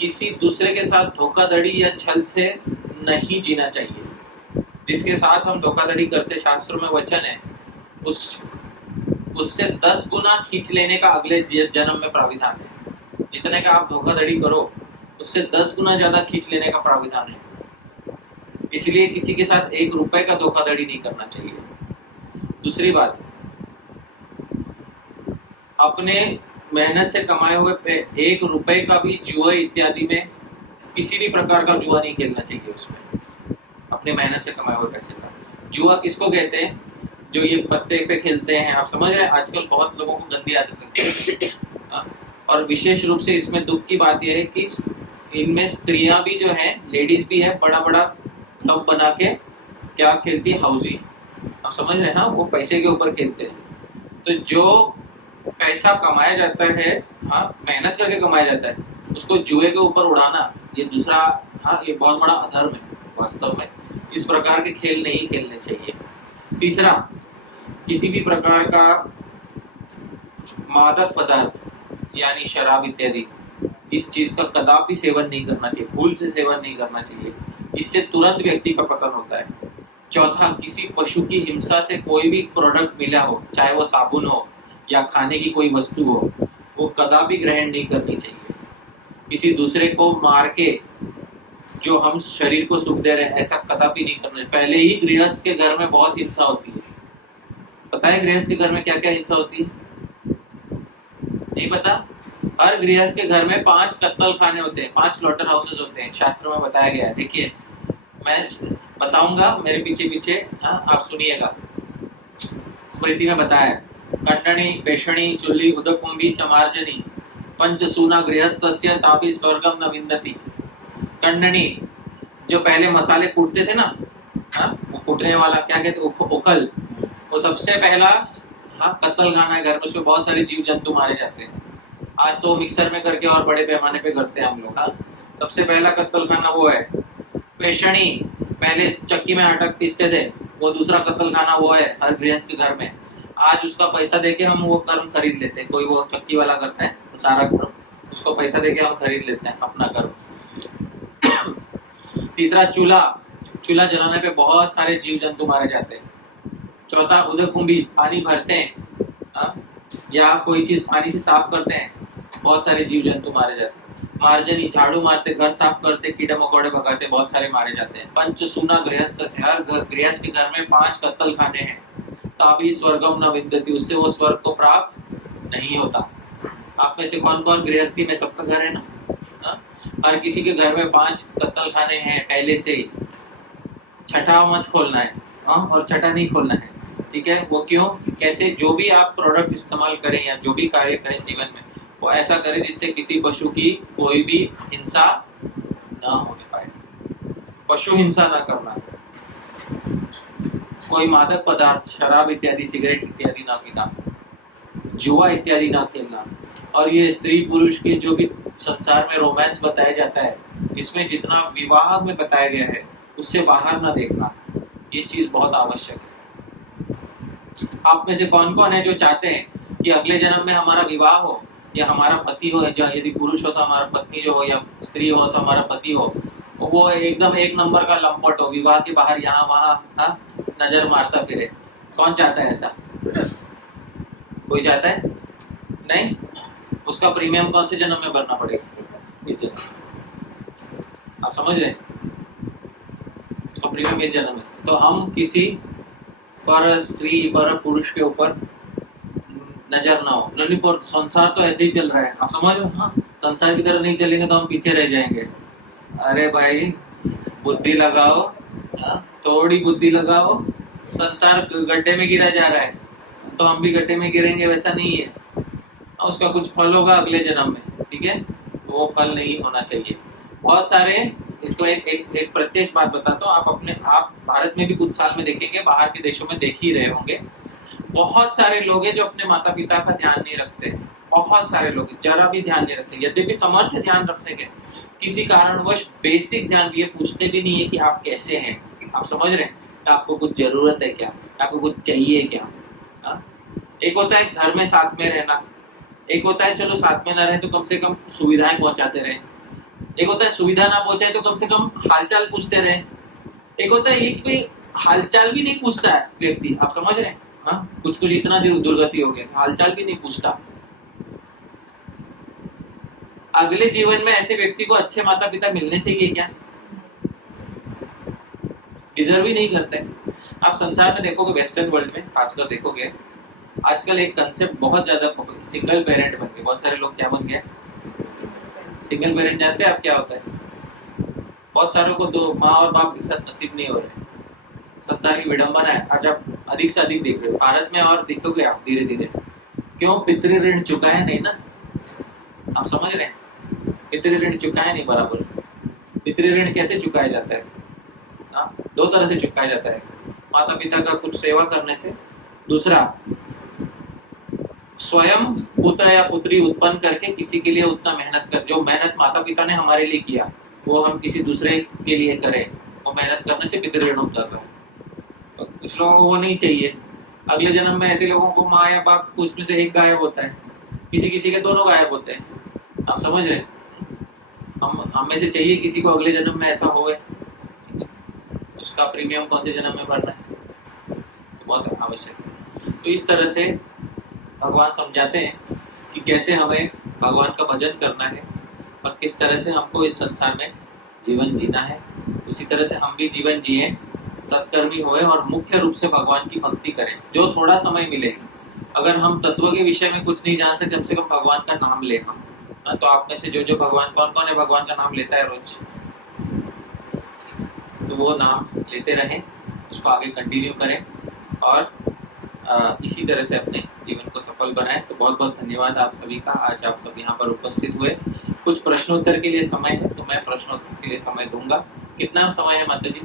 किसी दूसरे के साथ धोखाधड़ी या छल से नहीं जीना चाहिए। जिसके साथ हम धोखाधड़ी करते, शास्त्रों में वचन है, उससे 10 गुना खींच लेने का अगले जन्म में प्राविधान है। जितने का आप धोखाधड़ी करो उससे 10 गुना ज्यादा खींच लेने का प्राविधान है। इसलिए किसी के साथ 1 रुपए का धोखाधड़ी नहीं करना चाहिए। दूसरी बात, अपने मेहनत से कमाए हुए 1 रुपए का भी जुआ इत्यादि में किसी भी प्रकार का जुआ नहीं खेलना चाहिए उसमें, अपने मेहनत से कमाए हुए पैसे का। जुआ किसको कहते हैं? जो ये पत्ते पे खेलते हैं, आप समझ रहे हैं, आजकल बहुत लोगों को गंदी आदत लगती है। और विशेष रूप से इसमें दुख की बात यह है कि इनमें स्त्रियां भी जो है, लेडीज भी है, बड़ा बड़ा क्लब बना के क्या खेलती है, हाउसी, आप समझ रहे हैं, हाँ, वो पैसे के ऊपर खेलते हैं। तो जो पैसा कमाया जाता है, हाँ, मेहनत करके कमाया जाता है, उसको जुए के ऊपर उड़ाना, ये दूसरा, हाँ, ये बहुत बड़ा अधर्म है वास्तव में। इस प्रकार के खेल नहीं खेलने चाहिए। तीसरा, किसी भी प्रकार का मादक पदार्थ यानी शराब इत्यादि, इस चीज का कदापि सेवन नहीं करना चाहिए, भूल से सेवन नहीं करना चाहिए, इससे तुरंत व्यक्ति का पतन होता है। चौथा, किसी पशु की हिंसा से कोई भी प्रोडक्ट मिला हो, चाहे वो साबुन हो या खाने की कोई वस्तु हो, वो कदापि ग्रहण नहीं करनी चाहिए। किसी दूसरे को मार के जो हम शरीर को सुख दे रहे हैं, ऐसा कदापि नहीं करना। पहले ही गृहस्थ के घर में बहुत हिंसा होती है, पता है गृहस्थ के घर में क्या क्या हिंसा होती है? नहीं पता? हर गृहस्थ के घर में 5 कत्तल खाने होते हैं, 5 स्लॉटर हाउसेस होते हैं, शास्त्र में बताया गया है। देखिए, मैं बताऊंगा मेरे पीछे पीछे, हाँ, आप सुनिएगा। स्मृति में बताया, कंडणी, पेषणी, चुल्ली, उदकुंभी, चमार्जनी, पंचसूना गृहस्थस्य तापि स्वर्गम न विंदति। कंडणी, जो पहले मसाले कूटते थे ना, हाँ, वो कूटने वाला क्या कहते, उखल, वो सबसे पहला, हाँ, कत्ल खाना है घर में, उसमें बहुत सारे जीव जंतु मारे जाते हैं। आज तो मिक्सर में करके और बड़े पैमाने पे करते हैं हम लोग, हाँ। सबसे पहला कत्ल खाना वो है। पेषणी, पहले चक्की में आटा पीसते थे, वो दूसरा कत्ल खाना वो है हर गृहस्थ के घर में। आज उसका पैसा देके हम वो कर्म खरीद लेते हैं, कोई वो चक्की वाला करता है तो सारा कर्म, उसको पैसा देके हम खरीद लेते हैं अपना कर्म। तीसरा, चूल्हा, चूल्हा जलाने पे बहुत सारे जीव जंतु मारे जाते हैं। चौथा, उदकुंभी, पानी भरते हैं, हाँ, या कोई चीज पानी से साफ करते हैं, बहुत सारे जीव जंतु मारे जाते हैं। मार्जनी, झाड़ू मारते, घर साफ करते, कीड़े मकोड़े भगाते, बहुत सारे मारे जाते हैं। पंचसूना गृहस्थ से, हर गृहस्थ के घर में 5 कत्ल खाने हैं। ताबी स्वर्गम न विंदति, उससे वो स्वर्ग को प्राप्त नहीं होता। आप में से कौन कौन गृहस्थी में, सबका घर है ना, हाँ? हर किसी के घर में 5 कत्ल खाने हैं पहले से ही। छठा मत खोलना है, हाँ, और छठा नहीं खोलना है, ठीक है? वो क्यों, कैसे? जो भी आप प्रोडक्ट इस्तेमाल करें या जो भी कार्य करें जीवन में, वो ऐसा करें जिससे किसी पशु की कोई भी हिंसा ना होने पाए। पशु हिंसा ना करना, कोई मादक पदार्थ, शराब इत्यादि, सिगरेट इत्यादि ना पीना, जुआ इत्यादि ना खेलना। और ये स्त्री पुरुष के जो भी संसार में रोमांस बताया जाता है, इसमें जितना विवाह में बताया गया है उससे बाहर ना देखना, ये चीज बहुत आवश्यक है। आप में से कौन कौन है जो चाहते हैं कि अगले जन्म में हमारा विवाह हो, या हमारा पति हो, या यदि पुरुष हो तो हमारा पत्नी जो हो, या स्त्री हो तो हमारा पति हो, वो एकदम 1 नंबर का लंपट हो, विवाह के बाहर यहाँ वहाँ, हाँ, नजर मारता फिरे? कौन चाहता है ऐसा? कोई चाहता है? नहीं? उसका प्रीमियम कौन से जन्म में भरना पड़ेगा? इस जन्म। आप समझ रहे? उसका प्रीमियम इस जन्म में। तो हम किसी पर स्त्री पर पुरुष के ऊपर नजर ना हो। नहीं, पर संसार तो ऐसे ही चल रहा है, आप समझ रहे हो? हाँ, संसार की तरह नहीं चलेंगे तो हम पीछे रह जाएंगे। अरे भाई, बुद्धि लगाओ, हाँ, थोड़ी बुद्धि लगाओ। संसार गड्ढे में गिरा जा रहा है तो हम भी गड्ढे में गिरेंगे, वैसा नहीं है। उसका कुछ फल होगा अगले जन्म में, ठीक है? वो फल नहीं होना चाहिए। बहुत सारे, इसको एक प्रत्यक्ष बात बताता हूँ, आप भारत में भी कुछ साल में देखेंगे, बाहर के देशों में देख ही रहे होंगे। बहुत सारे लोग हैं जो अपने माता पिता का ध्यान नहीं रखते, बहुत सारे लोग जरा भी ध्यान नहीं रखते, यद्यपि समर्थ ध्यान रखने के, किसी कारणवश बेसिक ध्यान ये पूछते भी नहीं है कि आप कैसे हैं। आप समझ रहे हैं? आपको कुछ जरूरत है क्या, आपको कुछ चाहिए क्या? हा? एक होता है घर में साथ में रहना, एक होता है चलो साथ में ना रहे तो कम से कम सुविधाएं पहुंचाते रहे, एक होता है सुविधा ना पहुंचाए तो कम से कम हालचाल पूछते रहे, एक होता है एक कोई हालचाल भी नहीं पूछता है व्यक्ति। आप समझ रहे हैं? हाँ, कुछ इतना दुर्गति हो गया, हालचाल भी नहीं पूछता। अगले जीवन में ऐसे व्यक्ति को अच्छे माता पिता मिलने चाहिए क्या? डिजर्व ही नहीं करते। आप संसार में देखोगे, वेस्टर्न वर्ल्ड में खासकर देखोगे, आजकल एक कंसेप्ट बहुत ज्यादा सिंगल पेरेंट बन गए, बहुत सारे लोग क्या बन गए, सिंगल पेरेंट। जानते हैं आप क्या होता है? बहुत सारों को दो माँ और बाप एक साथ नसीब नहीं हो रहे, संसार की विडंबना है। आज आप अधिक से अधिक देख रहे हो भारत में, और देखोगे आप धीरे धीरे। क्यों? पितृ ऋण चुकाया नहीं ना, आप समझ रहे हैं? पितृ ऋण चुकाया नहीं बराबर। पितृ ऋण कैसे चुकाया जाता है? दो तरह से चुकाया जाता है, माता पिता का कुछ सेवा करने से, दूसरा स्वयं पुत्र या पुत्री उत्पन्न करके किसी के लिए उतना मेहनत कर, जो मेहनत माता पिता ने हमारे लिए किया वो हम किसी दूसरे के लिए करें, वो मेहनत करने से पितृ ऋण उतरता है। कुछ लोगों को वो नहीं चाहिए, अगले जन्म में ऐसे लोगों को माँ या बाप उसमें से एक गायब होता है, किसी किसी के दोनों गायब होते हैं। आप समझ रहे हैं? हम में से चाहिए किसी को अगले जन्म में ऐसा होए, उसका प्रीमियम कौन से जन्म में भरना है, तो बहुत आवश्यक है। तो इस तरह से भगवान समझाते हैं कि कैसे हमें भगवान का भजन करना है और किस तरह से हमको इस संसार में जीवन जीना है। उसी तरह से हम भी जीवन जिए, सत्कर्मी होए और मुख्य रूप से भगवान की भक्ति करें। जो थोड़ा समय मिले, अगर हम तत्व के विषय में कुछ नहीं जान सकते, कम से कम भगवान का नाम ले हम। तो आप में से जो भगवान, कौन कौन है भगवान का नाम लेता है रोज? तो वो नाम लेते रहें, उसको आगे कंटिन्यू करें और इसी तरह से अपने जीवन को सफल बनाएं। तो बहुत बहुत धन्यवाद आप सभी का, आज आप सब यहाँ पर उपस्थित हुए। कुछ प्रश्नोत्तर के लिए समय है तो मैं प्रश्नोत्तर के लिए समय दूंगा। कितना समय है माता जी?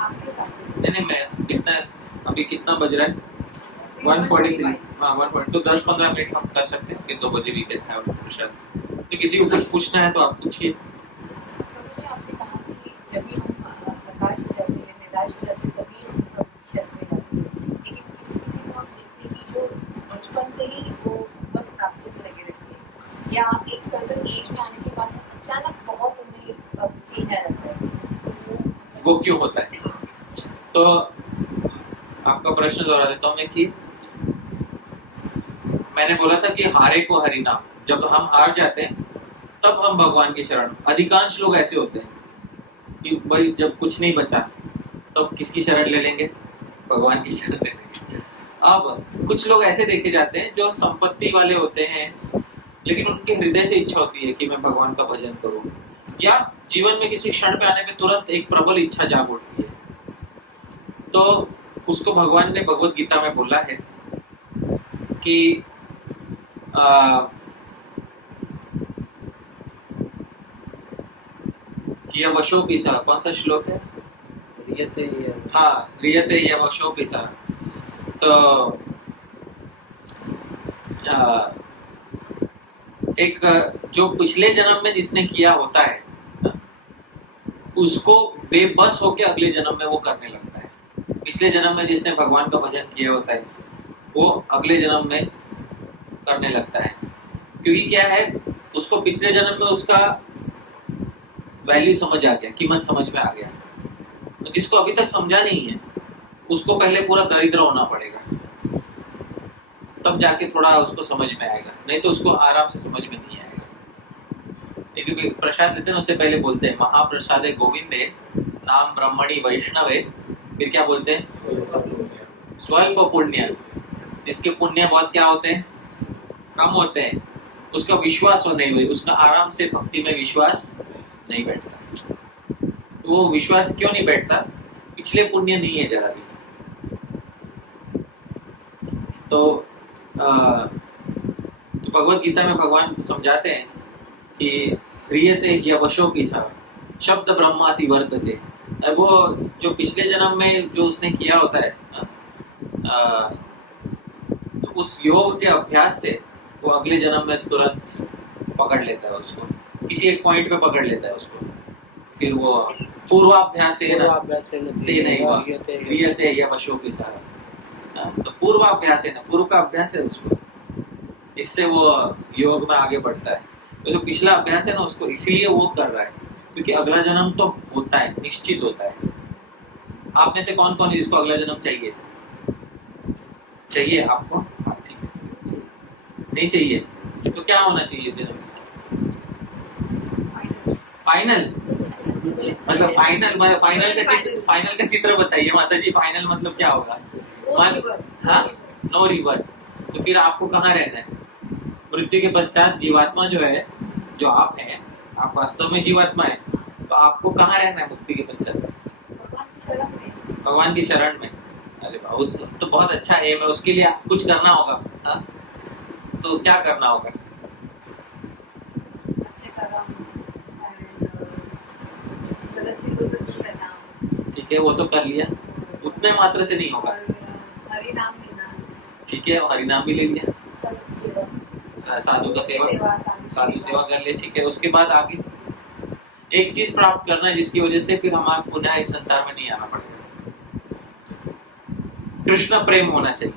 आपके साथ से नहीं, मैं कितना, अभी कितना बज रहा है? 1:43। हाँ 1:40, तो 10-15 मिनट हम कर सकते हैं कि 2 बजे भी कहते हैं प्रश्न। तो किसी को कुछ पूछना है तो आप पूछिए। मुझे आपने कहा कि जब भी हम हताश हो जाते हैं, निराश हो जाते हैं, तभी हम प्रभु की शरण में जाते हैं। लेकिन किसी को हम देखते हैं कि जो बचपन से ही वो भगवत प्राप्ति में लगे रहते हैं, या एक सर्टन एज में आने के बाद अचानक बहुत उन्हें चेंज आ जाता है, तो वो क्यों होता है? तो आपका प्रश्न दोहरा देता हूँ मैं कि मैंने बोला था कि हारे को हरि नाम। जब हम हार जाते हैं तब हम भगवान की शरण, अधिकांश लोग ऐसे होते हैं कि भाई जब कुछ नहीं बचा तब किसकी शरण ले लेंगे? भगवान की शरण ले लेंगे। अब कुछ लोग ऐसे देखे जाते हैं जो संपत्ति वाले होते हैं, लेकिन उनके हृदय से इच्छा होती है कि मैं भगवान का भजन करूं, या जीवन में किसी क्षण पे आने पे तुरंत एक प्रबल इच्छा जाग उठती है। तो उसको भगवान ने भगवत गीता में बोला है कि यवशोऽपि सः, कौन सा श्लोक है? रियते यवशोऽपि सः। तो एक जो पिछले जन्म में जिसने किया होता है उसको बेबस होके अगले जन्म में वो करने लगता है। पिछले जन्म में जिसने भगवान का भजन किया होता है वो अगले जन्म में करने लगता है, क्योंकि क्या है, उसको पिछले जन्म में उसका वैल्यू समझ आ गया, कीमत समझ में आ गया। तो जिसको अभी तक समझा नहीं है उसको पहले पूरा दरिद्र होना पड़ेगा, तब जाके थोड़ा उसको समझ में आएगा, नहीं तो उसको आराम से समझ में नहीं आएगा। क्योंकि प्रसाद देते हैं उससे पहले बोलते हैं महाप्रसादे गोविंदे नाम ब्रह्मणि वैष्णवे, फिर क्या बोलते हैं? स्वल्प पुण्य। जिसके पुण्य बहुत क्या होते हैं? कम होते हैं, उसका विश्वास हो नहीं हुई, उसका आराम से भक्ति में विश्वास नहीं बैठता। तो वो विश्वास क्यों नहीं बैठता? पिछले पुण्य नहीं है जरा भी। तो भगवत गीता में भगवान समझाते हैं कि ह्रियते यवशोऽपि सः शब्द ब्रह्माति वर्तते। वो जो पिछले जन्म में जो उसने किया होता है तो उस योग के अभ्यास से वो अगले जन्म में तुरंत पकड़ लेता है उसको, किसी एक पॉइंट पे पकड़ लेता है उसको। फिर वो पूर्वाभ्यास यवशोऽपि सः, तो पूर्वाभ्यास है ना, पूर्व का अभ्यास है उसको, इससे वो योग में आगे बढ़ता है। तो जो पिछला अभ्यास है ना उसको इसीलिए वो कर रहा है क्योंकि अगला जन्म तो होता है, निश्चित होता है। आप में से कौन कौन है जिसको अगला जन्म चाहिए? चाहिए आपको? हाँ ठीक है। नहीं चाहिए तो क्या होना चाहिए जन्म? फाइनल मतलब फाइनल का चित्र बताइए माता जी। फाइनल मतलब क्या होगा? No revert. तो फिर आपको कहाँ रहना है? मृत्यु के पश्चात जीवात्मा जो है, जो आप हैं, आप वास्तव में जीवात्मा है, तो आपको कहाँ रहना है मुक्ति के पश्चात? भगवान की शरण में। भगवान की शरण में। अरे वाह, उस तो बहुत अच्छा एम है, उसके लिए कुछ करना होगा। हाँ? तो क्या करना होगा? अच्छे कर्म and, गलत चीजों से दूर रहना ठीक है, वो तो कर लिया, उतने मात्र से नहीं होगा। और हरि नाम लेना, ठीक है, हरि नाम भी ले लिया, सर्व साधु का सेवा, साधु साधु सेवा कर ले। ठीक है, उसके बाद आगे एक चीज प्राप्त करना है जिसकी वजह से फिर हमारे पुनः इस संसार में नहीं आना पड़ेगा। कृष्ण प्रेम होना चाहिए।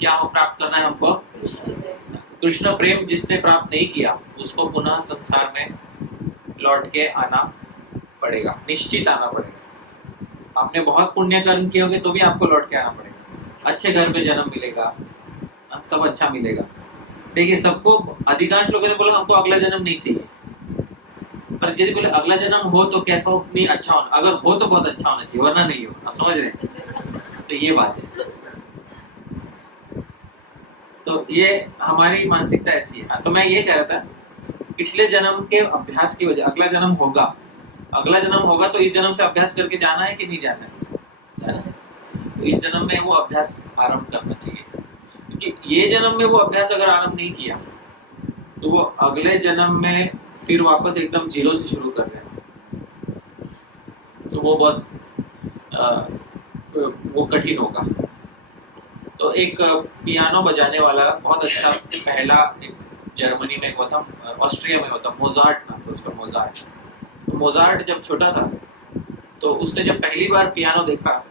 क्या हो प्राप्त करना है हमको? कृष्ण जय। कृष्ण प्रेम जिसने प्राप्त नहीं किया उसको पुनः संसार में लौट के आना पड़ेगा, निश्चित आना पड़ेगा। आपने बहुत पुण्य कर्म किए होंगे तो भी आपको लौट के आना पड़ेगा। अच्छे घर में जन्म मिलेगा, सब अच्छा मिलेगा। देखिए, सबको, अधिकांश लोगों ने बोला हमको अगला जन्म नहीं चाहिए, पर यदि बोले अगला जन्म हो तो कैसा हो? नहीं, अच्छा होना, अगर हो तो बहुत अच्छा होना चाहिए, वरना नहीं हो। आप समझ रहे हैं? तो ये बात है। तो ये हमारी मानसिकता ऐसी है। तो मैं ये कह रहा था, पिछले जन्म के अभ्यास की वजह अगला जन्म होगा, अगला जन्म होगा तो इस जन्म से अभ्यास करके जाना है कि नहीं जाना है? जाना है। तो इस जन्म में वो अभ्यास आरंभ करना चाहिए, क्योंकि ये जन्म में वो अभ्यास अगर आरंभ नहीं किया तो वो अगले जन्म में फिर वापस एकदम जीरो से शुरू कर रहे हैं, तो वो बहुत वो कठिन होगा। तो एक पियानो बजाने वाला बहुत अच्छा, पहला एक जर्मनी में होता, ऑस्ट्रिया में होता, मोजार्ट नाम था उसका, मोजार्ट। तो मोजार्ट जब छोटा था तो उसने जब पहली बार पियानो देखा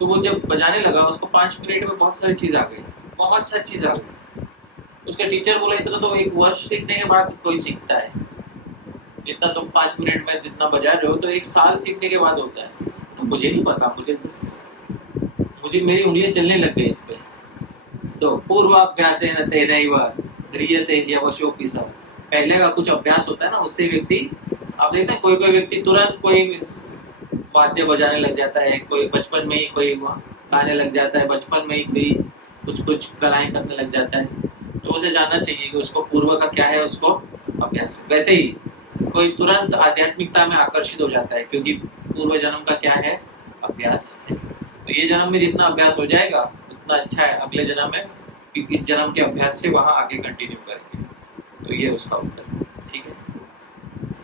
तो वो जब बजाने लगा उसको 5 मिनट में बहुत सारी चीज आ गई, बहुत सारी चीज आ गई। उसका टीचर बोला इतना तो एक वर्ष सीखने के बाद कोई सीखता है, जितना तुम 5 मिनट में जितना बजा रहे हो तो 1 साल सीखने के बाद होता है। तो मुझे नहीं पता, मुझे मेरी उंगलियां चलने लग गई इस पे। तो पूर्वाभ्यासेन तेनैव ह्रियते ह्यवशोऽपि सः। पहले का कुछ अभ्यास होता है ना, उससे व्यक्ति, आप देखते हैं कोई व्यक्ति तुरंत कोई वाद्य बजाने लग जाता है, कोई बचपन में ही कोई गाने लग जाता है, बचपन में ही कोई कुछ कलाएं करने लग जाता है। तो उसे जानना चाहिए कि उसको पूर्व का क्या है, उसको अभ्यास। वैसे ही कोई तुरंत आध्यात्मिकता में आकर्षित हो जाता है क्योंकि पूर्व जन्म का क्या है, अभ्यास है। तो ये जन्म में जितना अभ्यास हो जाएगा उतना अच्छा है, अगले जन्म में इस जन्म के अभ्यास से वहां आगे कंटिन्यू करेंगे। तो ये उसका उत्तर। ठीक है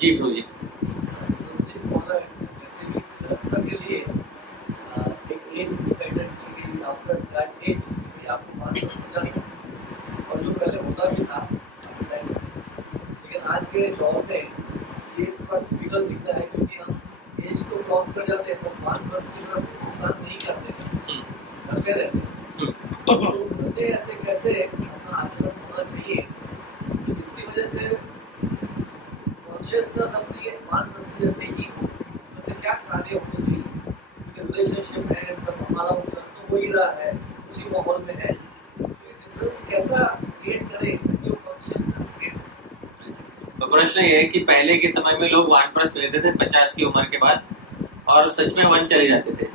जी गुरु जी। जैसे कि व्यवस्था के लिए एक एज डिसाइडेड की गई, आफ्टर दैट एज आपको 5 वर्ष मिला, और जो पहले होता भी था लेकिन आज के दौर में ये थोड़ा डिफिकल्ट दिखता है क्योंकि हम एज को क्रॉस कर जाते हैं तो 5 वर्ष की तरफ नुकसान नहीं करते, करते रहते हैं। तो ऐसे कैसे अपना आचरण होना चाहिए जिसकी वजह से कॉन्शियसनेस अपनी 5 वर्ष जैसे ही हो, वैसे क्या कार्य होने चाहिए? क्योंकि रिलेशनशिप है, सब हमारा तो हो ही रहा है, उसी माहौल में है, तो डिफरेंस कैसा क्रिएट करें जो कॉन्शियसनेस क्रिएट? तो प्रश्न ये है कि पहले के समय में लोग वानप्रस्थ लेते थे 50 की उम्र के बाद और सच में वन चले जाते थे।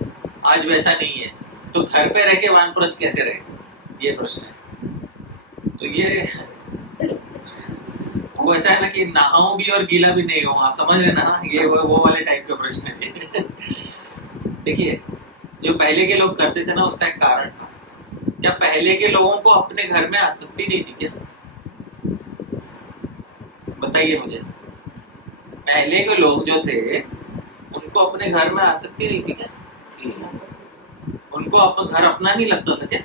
आज वैसा नहीं है, तो घर पे रह के वानप्रस्थ कैसे रहे, ये प्रश्न है। तो ये वो ऐसा है ना कि नहाऊं भी और गीला भी नहीं हूं, आप समझ रहे ना, ये वो वाले टाइप के प्रश्न है। देखिए, जो पहले के लोग करते थे ना उसका एक कारण था। क्या पहले के लोगों को अपने घर में आसक्ति नहीं थी क्या? बताइए मुझे। पहले के लोग जो थे उनको अपने घर में आसक्ति नहीं थी क्या? उनको घर अपना नहीं लगता था क्या?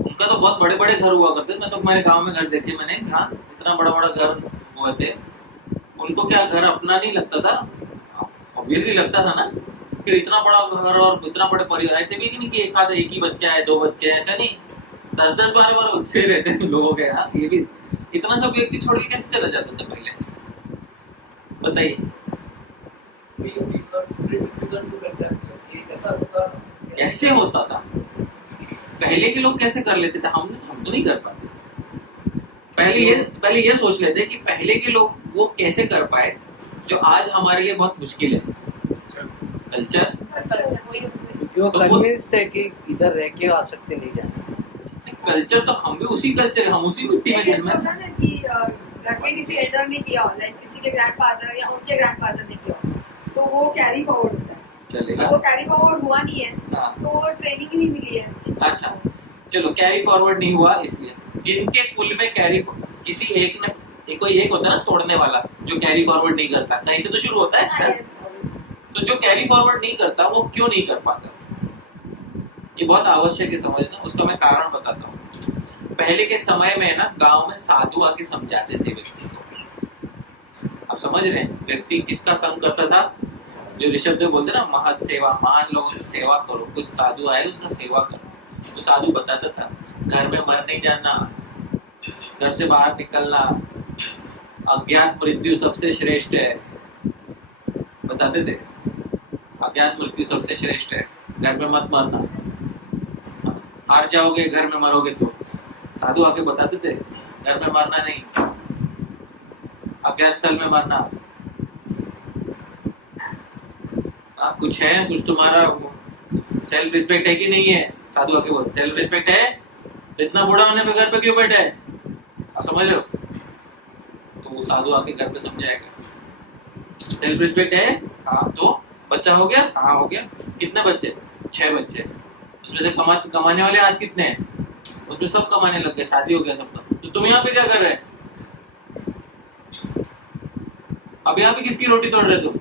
उनका तो बहुत बड़े बड़े घर हुआ करते। मैं तो हमारे गांव में घर देखे मैंने, हाँ, इतना बड़ा बड़ा घर हुए थे। उनको क्या घर अपना नहीं लगता था? ऑब्वियसली लगता था ना। फिर इतना बड़ा घर और इतना बड़े परिवार, ऐसे भी नहीं कि एक ही बच्चा है, 2 बच्चे हैं, ऐसा नहीं, 10-10, 12 बच्चे रहते हैं लोगों के। हाँ, ये भी इतना सब व्यक्ति छोड़ के कैसे चला जाता था पहले, बताइए। कैसे होता था? पहले के लोग कैसे कर लेते थे? हम तो नहीं कर पाते। पहले ये सोच लेते कि पहले के लोग वो कैसे कर पाए जो आज हमारे लिए बहुत मुश्किल है। कल्चर क्योंकि वो कन्विंस है कि इधर रह के आसक्ति नहीं जाना। कल्चर तो हम भी उसी कल्चर, हम उसी मिट्टी में एक ऐसा जन्मे। होता है ना कि घर में किसी एल्डर ने किया हो, लाइक किसी के ग्रैंडफादर या उनके ग्रैंडफादर ने किया हो, तो वो कैरी फॉरवर्ड होता है। चलेगा। अब वो कैरी फॉरवर्ड हुआ नहीं है, हाँ। तो वो ट्रेनिंग ही नहीं मिली है इंसान अच्छा। को। चलो कैरी फॉरवर्ड नहीं हुआ इसलिए, जिनके कुल में कैरी, किसी एक ने, कोई एक होता है ना तोड़ने वाला जो कैरी फॉरवर्ड नहीं करता, कहीं से तो शुरू होता हाँ, है। yes, तो जो कैरी फॉरवर्ड नहीं करता वो क्यों नहीं कर पाता, ये बहुत आवश्यक है समझना। उसका मैं कारण बताता हूँ। पहले के समय में ना गांव में साधु आके समझाते थे व्यक्ति को। आप समझ रहे हैं, व्यक्ति किसका संग करता था? जो ऋषभ देव बोलते ना, महत सेवा, महान लोगों की सेवा करो। कुछ साधु आए उसका सेवा करो। तो साधु बताता था घर में मर नहीं जाना, घर से बाहर निकलना, अज्ञात मृत्यु सबसे श्रेष्ठ है, बताते थे। अज्ञात मृत्यु सबसे श्रेष्ठ है, घर में मत मरना, हार जाओगे घर में मरोगे। तो साधु आके बताते थे घर में मरना नहीं, अज्ञात स्थल में मरना। कुछ है, कुछ तुम्हारा सेल्फ रिस्पेक्ट है कि नहीं है? साधु आके बोल, सेल्फ रिस्पेक्ट है तो इतना बूढ़ा होने पे घर पे क्यों बैठे है? आप समझ रहे हो? तो वो साधु आके घर पे समझाएगा, सेल्फ रिस्पेक्ट है। हाँ, तो बच्चा हो गया? हाँ हो गया। कितने बच्चे? 6 बच्चे। उसमें से कमाने वाले आज कितने हैं? उसमें सब कमाने लग गए, शादी हो गया सबका। तो तुम यहाँ पे क्या कर रहे हैं? अब यहाँ पे किसकी रोटी तोड़ रहे तुम?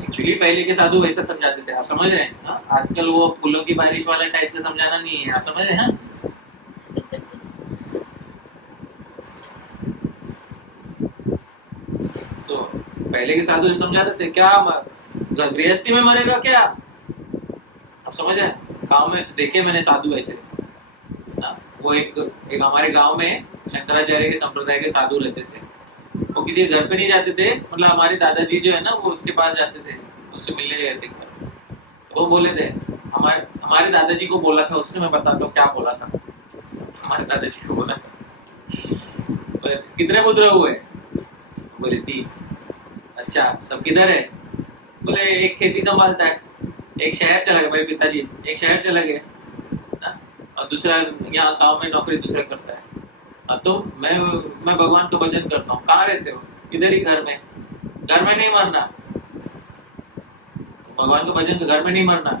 एक्चुअली पहले के साधु वैसा समझाते थे, आप समझ रहे हैं? हाँ? आजकल वो फूलों की बारिश वाला टाइप का समझाना नहीं है, आप समझ रहे हैं? तो पहले के साधु समझाते थे, क्या गृहस्थी में मरेगा क्या? आप समझ रहे हैं? गांव में देखे मैंने साधु ऐसे। वो एक हमारे गांव में शंकराचार्य के संप्रदाय के साधु रहते थे। वो किसी घर पे नहीं जाते थे, मतलब हमारे दादाजी जो है ना वो उसके पास जाते थे, उससे मिलने गए थे। तो वो बोले थे, हमारे दादाजी को बोला था उसने, मैं बताता हूँ क्या बोला था। हमारे दादाजी को बोला था, कितने पुत्र हुए? बोले 3। अच्छा, सब किधर है? बोले एक खेती संभालता है, एक शहर चला गया, मेरे पिताजी एक शहर चला गया, और दूसरा यहाँ गांव में नौकरी दूसरा करता है। और तुम? मैं भगवान का भजन करता हूँ। कहाँ रहते हो? इधर ही, घर में। घर में नहीं मरना, भगवान का भजन का घर में नहीं मरना।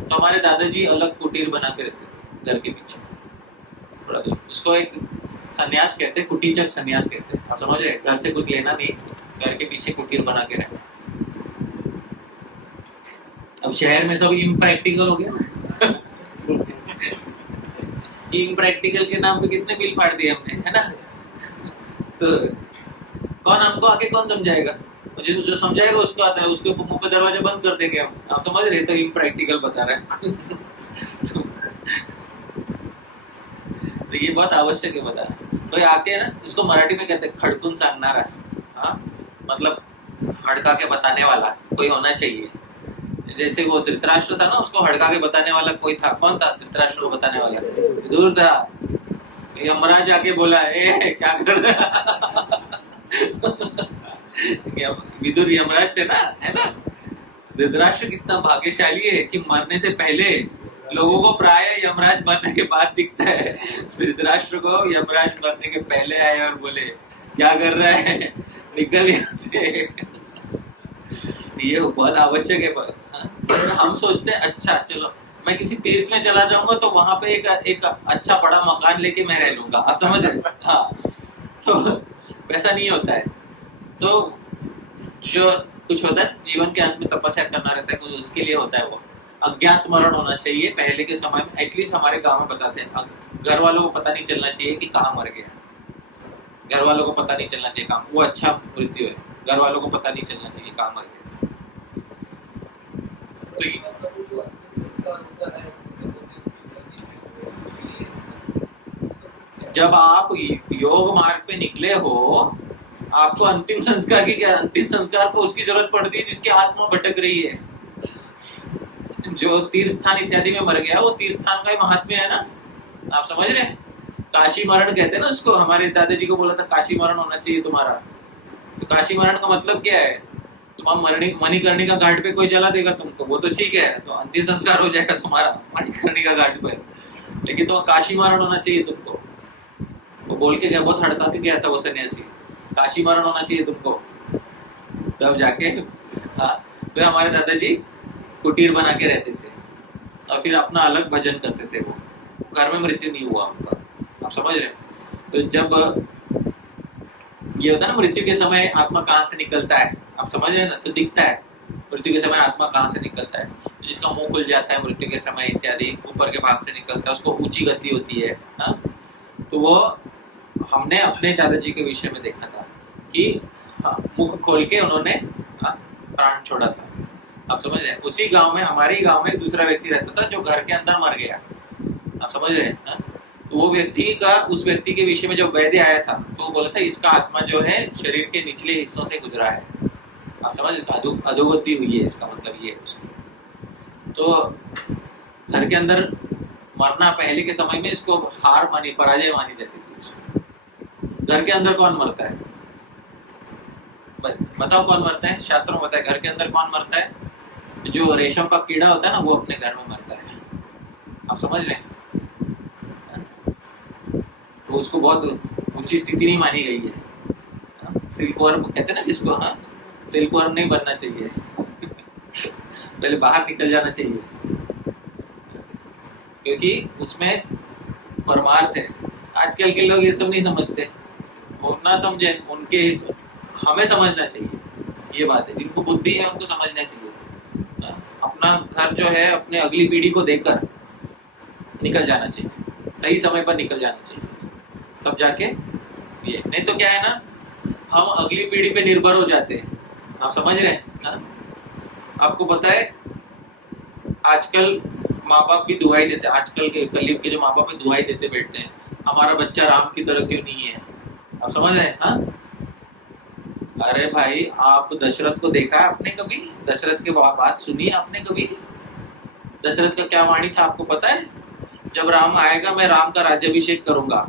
तो हमारे दादाजी अलग कुटीर बना के रहते थे घर के पीछे थोड़ा दूर। उसको एक सन्यास कहते, कुटीचक सन्यास कहते। आप समझ रहे? घर से कुछ लेना नहीं, घर के पीछे कुटीर बना के रहना। अब शहर में सब इम्प्रैक्टिकल हो गया ना। इम्प्रैक्टिकल के नाम पे कितने बिल फाड़ दिए हमने, है ना? तो कौन हमको आके कौन समझाएगा? जो समझाएगा उसको आता है, उसके मुंह पे दरवाजा बंद कर देंगे हम। आप समझ रहे? तो इम्प्रैक्टिकल बता रहा है। तो ये बहुत आवश्यक है बताना। तो आके ना इसको मराठी में कहते हैं खड़कून सांगणारा। हाँ, मतलब हड़का के बताने वाला कोई होना चाहिए। जैसे वो धृतराष्ट्र था ना, उसको हड़का के बताने वाला कोई था। कौन था धृतराष्ट्र को बताने वाला? विदुर था। यमराज आके बोला, ए क्या कर रहा? विदुर यमराज थे ना, है ना? धृतराष्ट्र कितना भाग्यशाली है कि मरने से पहले लोगों को प्राय यमराज मरने के बाद दिखता है। धृतराष्ट्र को यमराज मरने के पहले आए और बोले, क्या कर रहा है, निकल यहाँ से। ये बहुत आवश्यक है। हम सोचते हैं अच्छा चलो मैं किसी तीर्थ में चला जाऊंगा तो वहां पे एक अच्छा बड़ा मकान लेके मैं रह लूंगा। आप समझ रहे? हाँ, तो वैसा नहीं होता है। तो जो कुछ होता है जीवन के अंत में तपस्या करना रहता है, कुछ उसके लिए होता है। वो अज्ञात मरण होना चाहिए। पहले के समय में एटलीस्ट हमारे गांव में बताते हैं, घर वालों को पता नहीं चलना चाहिए कि कहाँ मर गया। घर वालों को पता नहीं चलना चाहिए कहाँ, वो अच्छा मृत्यु है। घर वालों को पता नहीं चलना चाहिए कहाँ मर गया। जब आप योग मार्ग पे निकले हो, आपको अंतिम संस्कार की क्या? अंतिम संस्कार को उसकी जरूरत पड़ती है जिसकी आत्मा भटक रही है। जो तीर्थ स्थान इत्यादि में मर गया, वो तीर्थ स्थान का ही महात्म्य है ना। आप समझ रहे हैं? काशी मरण कहते हैं ना उसको। हमारे दादाजी को बोला था काशी मरण होना चाहिए तुम्हारा। तो काशी मरण का मतलब क्या है? तुम मणिकर्णिका घाट पे कोई जला देगा तुमको, वो तो ठीक है, तो अंतिम संस्कार हो जाएगा तुम्हारा मणिकर्णिका घाट पर, लेकिन तो काशी मरण होना चाहिए तुमको। वो बोल के गया, बहुत हड़का के गया था वो सन्यासी, काशी मरण होना चाहिए तुमको। तब जाके हाँ, तो हमारे दादाजी कुटीर बना के रहते थे और फिर अपना अलग भजन करते थे। वो घर में मृत्यु नहीं हुआ उनका, आप समझ रहे हैं। तो जब ये होता है ना मृत्यु के समय आत्मा कहाँ से निकलता है, आप समझ रहे हैं ना, तो दिखता है मृत्यु के समय आत्मा कहाँ से निकलता है। जिसका मुंह खुल जाता है मृत्यु के समय इत्यादि, ऊपर के भाग से निकलता है, उसको ऊंची गति होती है। हाँ, तो वो हमने अपने दादाजी के विषय में देखा था कि मुख खोल के उन्होंने प्राण छोड़ा था, आप समझ रहे हैं। उसी गांव में, हमारे ही गांव में दूसरा व्यक्ति रहता था जो घर के अंदर मर गया, आप समझ रहे हैं। तो वो व्यक्ति का, उस व्यक्ति के विषय में जब वैद्य आया था तो वो बोला था इसका आत्मा जो है शरीर के निचले हिस्सों से गुजरा है, आप समझ रहे, अधोगति हुई है, इसका मतलब ये है उसकी। तो घर के अंदर मरना पहले के समय में इसको हार मानी, पराजय मानी जाती थी उसको। घर के अंदर कौन मरता है, बताओ कौन मरता है, शास्त्रों में बताया घर के अंदर कौन मरता है, जो रेशम का कीड़ा होता है ना वो अपने घर में मरता है, आप समझ रहे हैं। तो उसको बहुत ऊंची स्थिति नहीं मानी गई है। सिल्कवर्म कहते हैं ना जिसको, हाँ सिल्कवर्म नहीं बनना चाहिए पहले बाहर निकल जाना चाहिए, क्योंकि उसमें परमार्थ है। आजकल के लोग ये सब नहीं समझते, वो ना समझे, उनके हमें समझना चाहिए ये बात है। जिनको बुद्धि है उनको समझना चाहिए। अपना घर जो है अपने अगली पीढ़ी को देकर निकल जाना चाहिए, सही समय पर निकल जाना चाहिए, तब जाके ये। नहीं तो क्या है ना, हम अगली पीढ़ी पे निर्भर हो जाते हैं, आप समझ रहे हैं। आपको पता है आजकल माँ बाप भी दुहाई देते, आजकल के कलयुग के जो माँ बाप है दुहाई देते बैठते हैं, हमारा बच्चा राम की तरह क्यों नहीं है, आप समझ रहे हैं। हाँ, अरे भाई आप दशरथ को देखा है आपने कभी, दशरथ के बात सुनी आपने कभी, दशरथ का क्या वाणी था आपको पता है, जब राम आएगा मैं राम का राज्याभिषेक करूंगा,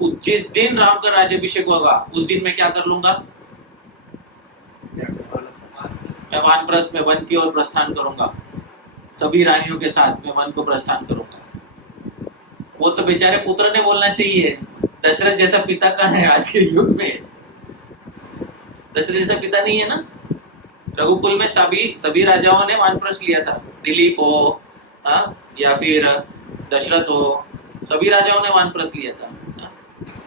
जिस दिन राम का राज्याभिषेक होगा उस दिन मैं क्या कर लूंगा, मैं वानप्रस्थ में वन की ओर प्रस्थान करूंगा, सभी रानियों के साथ में वन को प्रस्थान करूंगा। वो तो बेचारे पुत्र ने बोलना चाहिए, दशरथ जैसा पिता का है आज के युग में, दशरथ जैसा पिता नहीं है ना। रघुकुल में सभी राजाओं ने वानप्रस्थ लिया था, दिलीप हो या फिर दशरथ हो, सभी राजाओं ने वानप्रस्थ लिया था।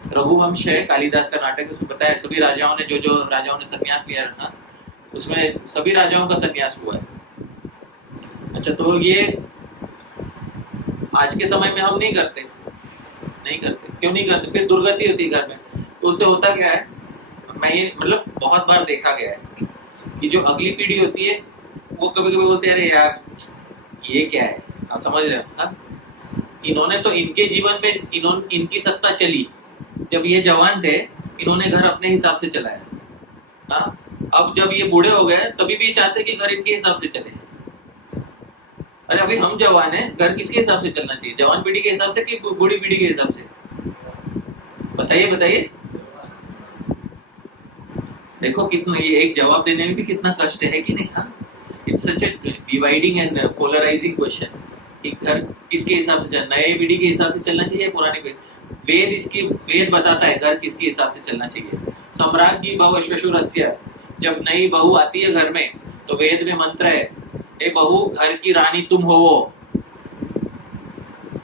रघुवंश है, कालिदास का नाटक, उसमें बताया सभी राजाओं ने, जो राजाओं ने संन्यास लिया ना, उसमें सभी राजाओं का संन्यास हुआ है। अच्छा, तो ये आज के समय में हम नहीं करते, क्यों नहीं करते, फिर दुर्गति होती है घर में। तो उससे होता क्या है, मैं ये मतलब बहुत बार देखा गया है कि जो अगली पीढ़ी होती है वो कभी कभी बोलते हैं अरे यार ये क्या है, आप समझ रहे हो। इन्होंने तो इनके जीवन में इनकी सत्ता चली, जब ये जवान थे इन्होंने घर अपने हिसाब से चलाया। अब जब ये बूढ़े हो गए तभी भी चाहते कि घर इनके हिसाब से चले। अरे अभी हम जवान हैं, घर किसके हिसाब से चलना चाहिए, जवान पीढ़ी के हिसाब से कि बूढ़ी पीढ़ी के हिसाब से, बताइए। देखो कितना, ये एक जवाब देने में भी कितना कष्ट है कि नहीं। हाँ, it's such a dividing and polarising question कि घर किसके हिसाब से चलना, नए पीढ़ी के हिसाब से चलना चाहिए, पुरानी पीढ़ी। वेद बताता है घर किसके हिसाब से चलना चाहिए। सम्राज्ञी भव श्वशुरस्य, जब नई बहू आती है घर में तो वेद में मंत्र है, ए बहू घर की रानी तुम हो,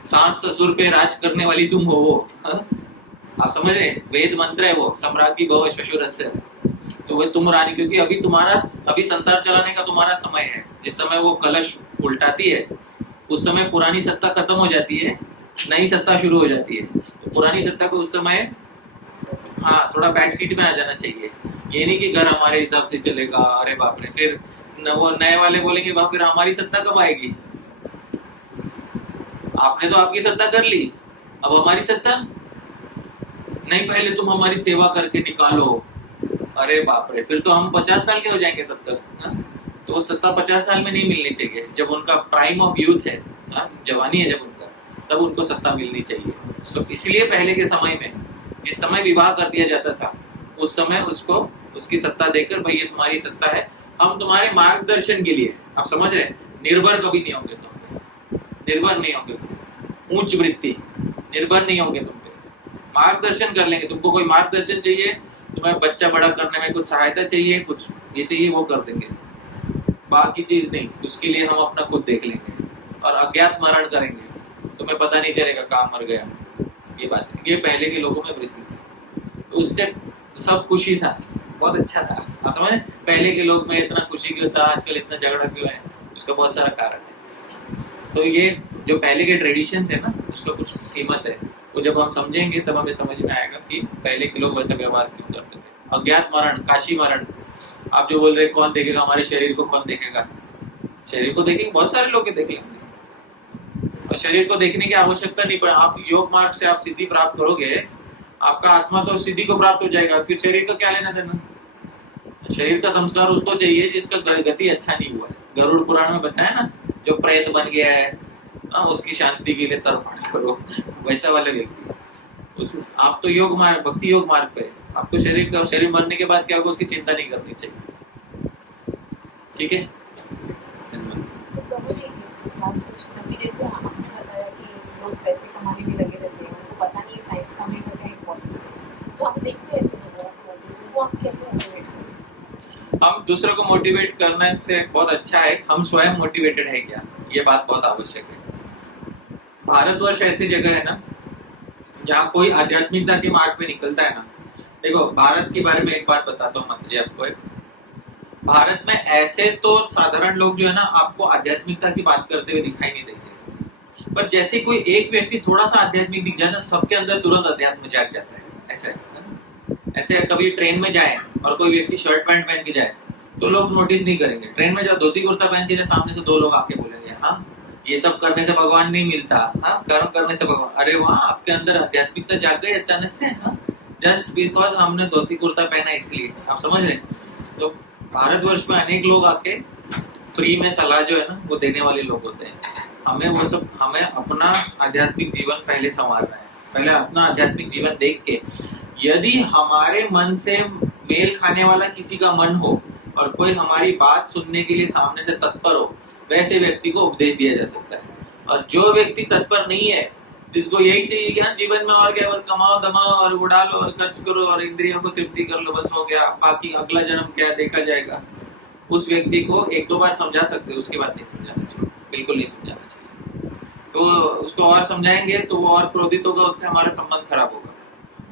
सास ससुर पे राज करने वाली तुम हो वो। आप समझ रहे, वेद मंत्र है वो, सम्राज्ञी भव श्वशुरस्य, तो वो तुम रानी, क्योंकि अभी संसार चलाने का तुम्हारा समय है। जिस समय वो कलश उल्टाती है उस समय पुरानी सत्ता खत्म हो जाती है, नई सत्ता शुरू हो जाती है। तो पुरानी सत्ता को उस समय थोड़ा बैक सीट में आ जाना चाहिए। ये नहीं कि घर हमारे हिसाब से चलेगा, अरे बाप रे, फिर वो नए वाले बोलेंगे बाप फिर हमारी सत्ता कब आएगी, आपने तो आपकी सत्ता कर ली, अब हमारी सत्ता नहीं, पहले तुम हमारी सेवा करके निकालो। अरे बाप रे, फिर तो हम 50 साल के हो जाएंगे तब तक। तो वो सत्ता 50 साल में नहीं मिलनी चाहिए, जब उनका प्राइम ऑफ यूथ है, जवानी है जब उनका, तब उनको सत्ता मिलनी चाहिए। तो इसलिए पहले के समय में जिस समय विवाह कर दिया जाता था उस समय उसको उसकी सत्ता देकर भाई ये तुम्हारी सत्ता है, हम तुम्हारे मार्गदर्शन के लिए, आप समझ रहे हैं, निर्भर कभी नहीं होंगे तुम पे, निर्भर नहीं होंगे तुम, उच्च वृत्ति, निर्भर नहीं होंगे तुम पे, मार्गदर्शन कर लेंगे। तुमको कोई मार्गदर्शन चाहिए, तुम्हें बच्चा बड़ा करने में कुछ सहायता चाहिए, कुछ ये चाहिए, वो कर देंगे, बाकी चीज नहीं, उसके लिए हम अपना खुद देख लेंगे और अज्ञात मरण करेंगे, तुम्हें पता नहीं चलेगा कहाँ मर गया। ये बात है, ये पहले के लोगों में वृत्ति थी, तो उससे सब खुशी था, बहुत अच्छा था। आप समझे, पहले के लोग में इतना खुशी क्यों था, आजकल इतना झगड़ा क्यों है, उसका बहुत सारा कारण है। तो ये जो पहले के ट्रेडिशंस है ना, उसका कुछ कीमत है, वो जब हम समझेंगे तब हमें समझ में आएगा कि पहले के लोग वैसा व्यवहार क्यों करते थे। अज्ञात मरण, काशी मरण, आप जो बोल रहे कौन देखेगा हमारे शरीर को, कौन देखेगा, शरीर को देखेंगे, बहुत सारे लोग देख लेंगे, और शरीर को देखने की आवश्यकता नहीं पड़े। आप योग मार्ग से आप सिद्धि प्राप्त करोगे, आपका आत्मा तो सिद्धि को प्राप्त हो जाएगा, फिर शरीर का क्या लेना देना। शरीर का संस्कार उसको चाहिए जिसका गति अच्छा नहीं हुआ है। गरुड़ पुराण में बताया ना, जो प्रेत बन गया है, उसकी शांति के लिए तर्पण करो, वैसा वाला व्यक्ति। उस आप तो योग मार्ग, भक्ति योग मार्ग पे, आपको शरीर मरने के बाद क्या होगा उसकी चिंता नहीं करनी चाहिए। ठीक है, तो प्रभु जी लास्ट क्वेश्चन, अभी जैसे आपने बताया कि लोग पैसे कमाने में लगे रहते हैं, उनको पता नहीं है समय का क्या इम्पोर्टेंस है, तो हम देखते हैं ऐसे लोगों को, उनको आप कैसे मोटिवेट करें? हम दूसरों को मोटिवेट करने से बहुत अच्छा है, हम स्वयं मोटिवेटेड है क्या, ये बात बहुत आवश्यक है। भारतवर्ष ऐसी जगह है ना जहाँ कोई आध्यात्मिकता के मार्ग पे निकलता है ना। देखो, भारत के बारे में एक बात बताता हूँ मत जी आपको। भारत में ऐसे तो साधारण लोग जो है ना, आपको आध्यात्मिकता की बात करते हुए दिखाई नहीं देते, पर जैसे कोई एक व्यक्ति थोड़ा सा आध्यात्मिक दिख जाए ना, सबके अंदर तुरंत अध्यात्म जाग जाता है। ऐसे कभी ट्रेन में जाए और कोई व्यक्ति शर्ट पैंट पहन के जाए तो लोग नोटिस नहीं करेंगे। ट्रेन में जब धोती कुर्ता पहन के जाए, सामने से 2 लोग आके बोलेंगे, हाँ ये सब करने से भगवान नहीं मिलता, हाँ कर्म करने से भगवान। अरे वाह, आपके अंदर आध्यात्मिकता जाग गई अचानक से, हाँ जस्ट बिकॉज हमने धोती कुर्ता पहना इसलिए। आप समझ रहे हैं? तो भारतवर्ष में अनेक लोग आके फ्री में सलाह जो है ना वो देने वाले लोग होते हैं। हमें अपना आध्यात्मिक जीवन पहले संवारना है, पहले अपना आध्यात्मिक जीवन देख के, यदि हमारे मन से मेल खाने वाला किसी का मन हो और कोई हमारी बात सुनने के लिए सामने से तत्पर हो, वैसे व्यक्ति को उपदेश दिया जा सकता है। और जो व्यक्ति तत्पर नहीं है, जिसको यही चाहिए कि हाँ जीवन में और क्या, बस कमाओ दमाओ और उड़ा लो और खर्च करो और इंद्रियों को तृप्ति कर लो, बस हो गया, बाकी अगला जन्म क्या देखा जाएगा, उस व्यक्ति को 1-2 बार समझा सकते, उसके बाद नहीं समझाना चाहिए, बिल्कुल नहीं समझाना चाहिए। तो उसको और समझाएंगे तो वो और क्रोधित होगा, उससे हमारा संबंध खराब होगा।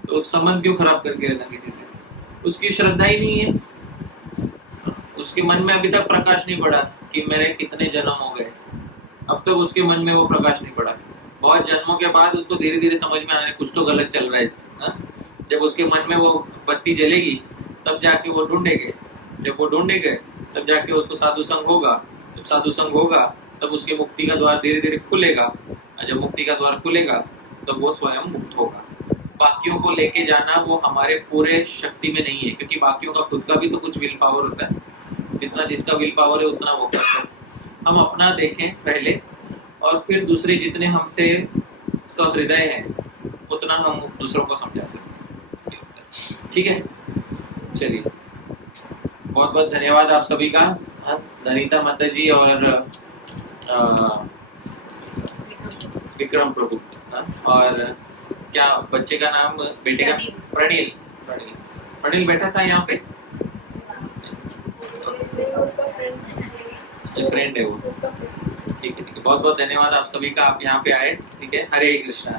तो संबंध क्यों खराब करके रहना किसी से? उसकी श्रद्धा ही नहीं है, उसके मन में अभी तक प्रकाश नहीं पड़ा कि मेरे कितने जन्म हो गए, अब तक उसके मन में वो प्रकाश नहीं पड़ा। बहुत जन्मों के बाद उसको धीरे धीरे समझ में आना है कुछ तो गलत चल रहा है ना? जब उसके मन में वो बत्ती जलेगी तब जाके वो ढूंढेंगे, जब वो ढूंढेंगे तब जाके उसको साधु संग होगा, जब साधु संग होगा तब उसकी मुक्ति का द्वार धीरे धीरे खुलेगा, और जब मुक्ति का द्वार खुलेगा तब वो स्वयं मुक्त होगा। बाकियों को लेके जाना वो हमारे पूरे शक्ति में नहीं है, क्योंकि बाकियों का खुद का भी तो कुछ विल पावर होता है, जितना जिसका विल पावर है उतना वो करता है। हम अपना देखें पहले, और फिर दूसरे जितने हमसे सहृदय हैं उतना हम दूसरों को समझा सकते हैं। ठीक है, चलिए, बहुत बहुत धन्यवाद आप सभी का, नरीता माता जी और विक्रम प्रभु, और क्या बच्चे का नाम, बेटे का प्रणील बैठा था यहाँ पे, फ्रेंड है वो। ठीक है, बहुत बहुत धन्यवाद आप सभी का, आप यहाँ पे आए। ठीक है, हरे कृष्णा।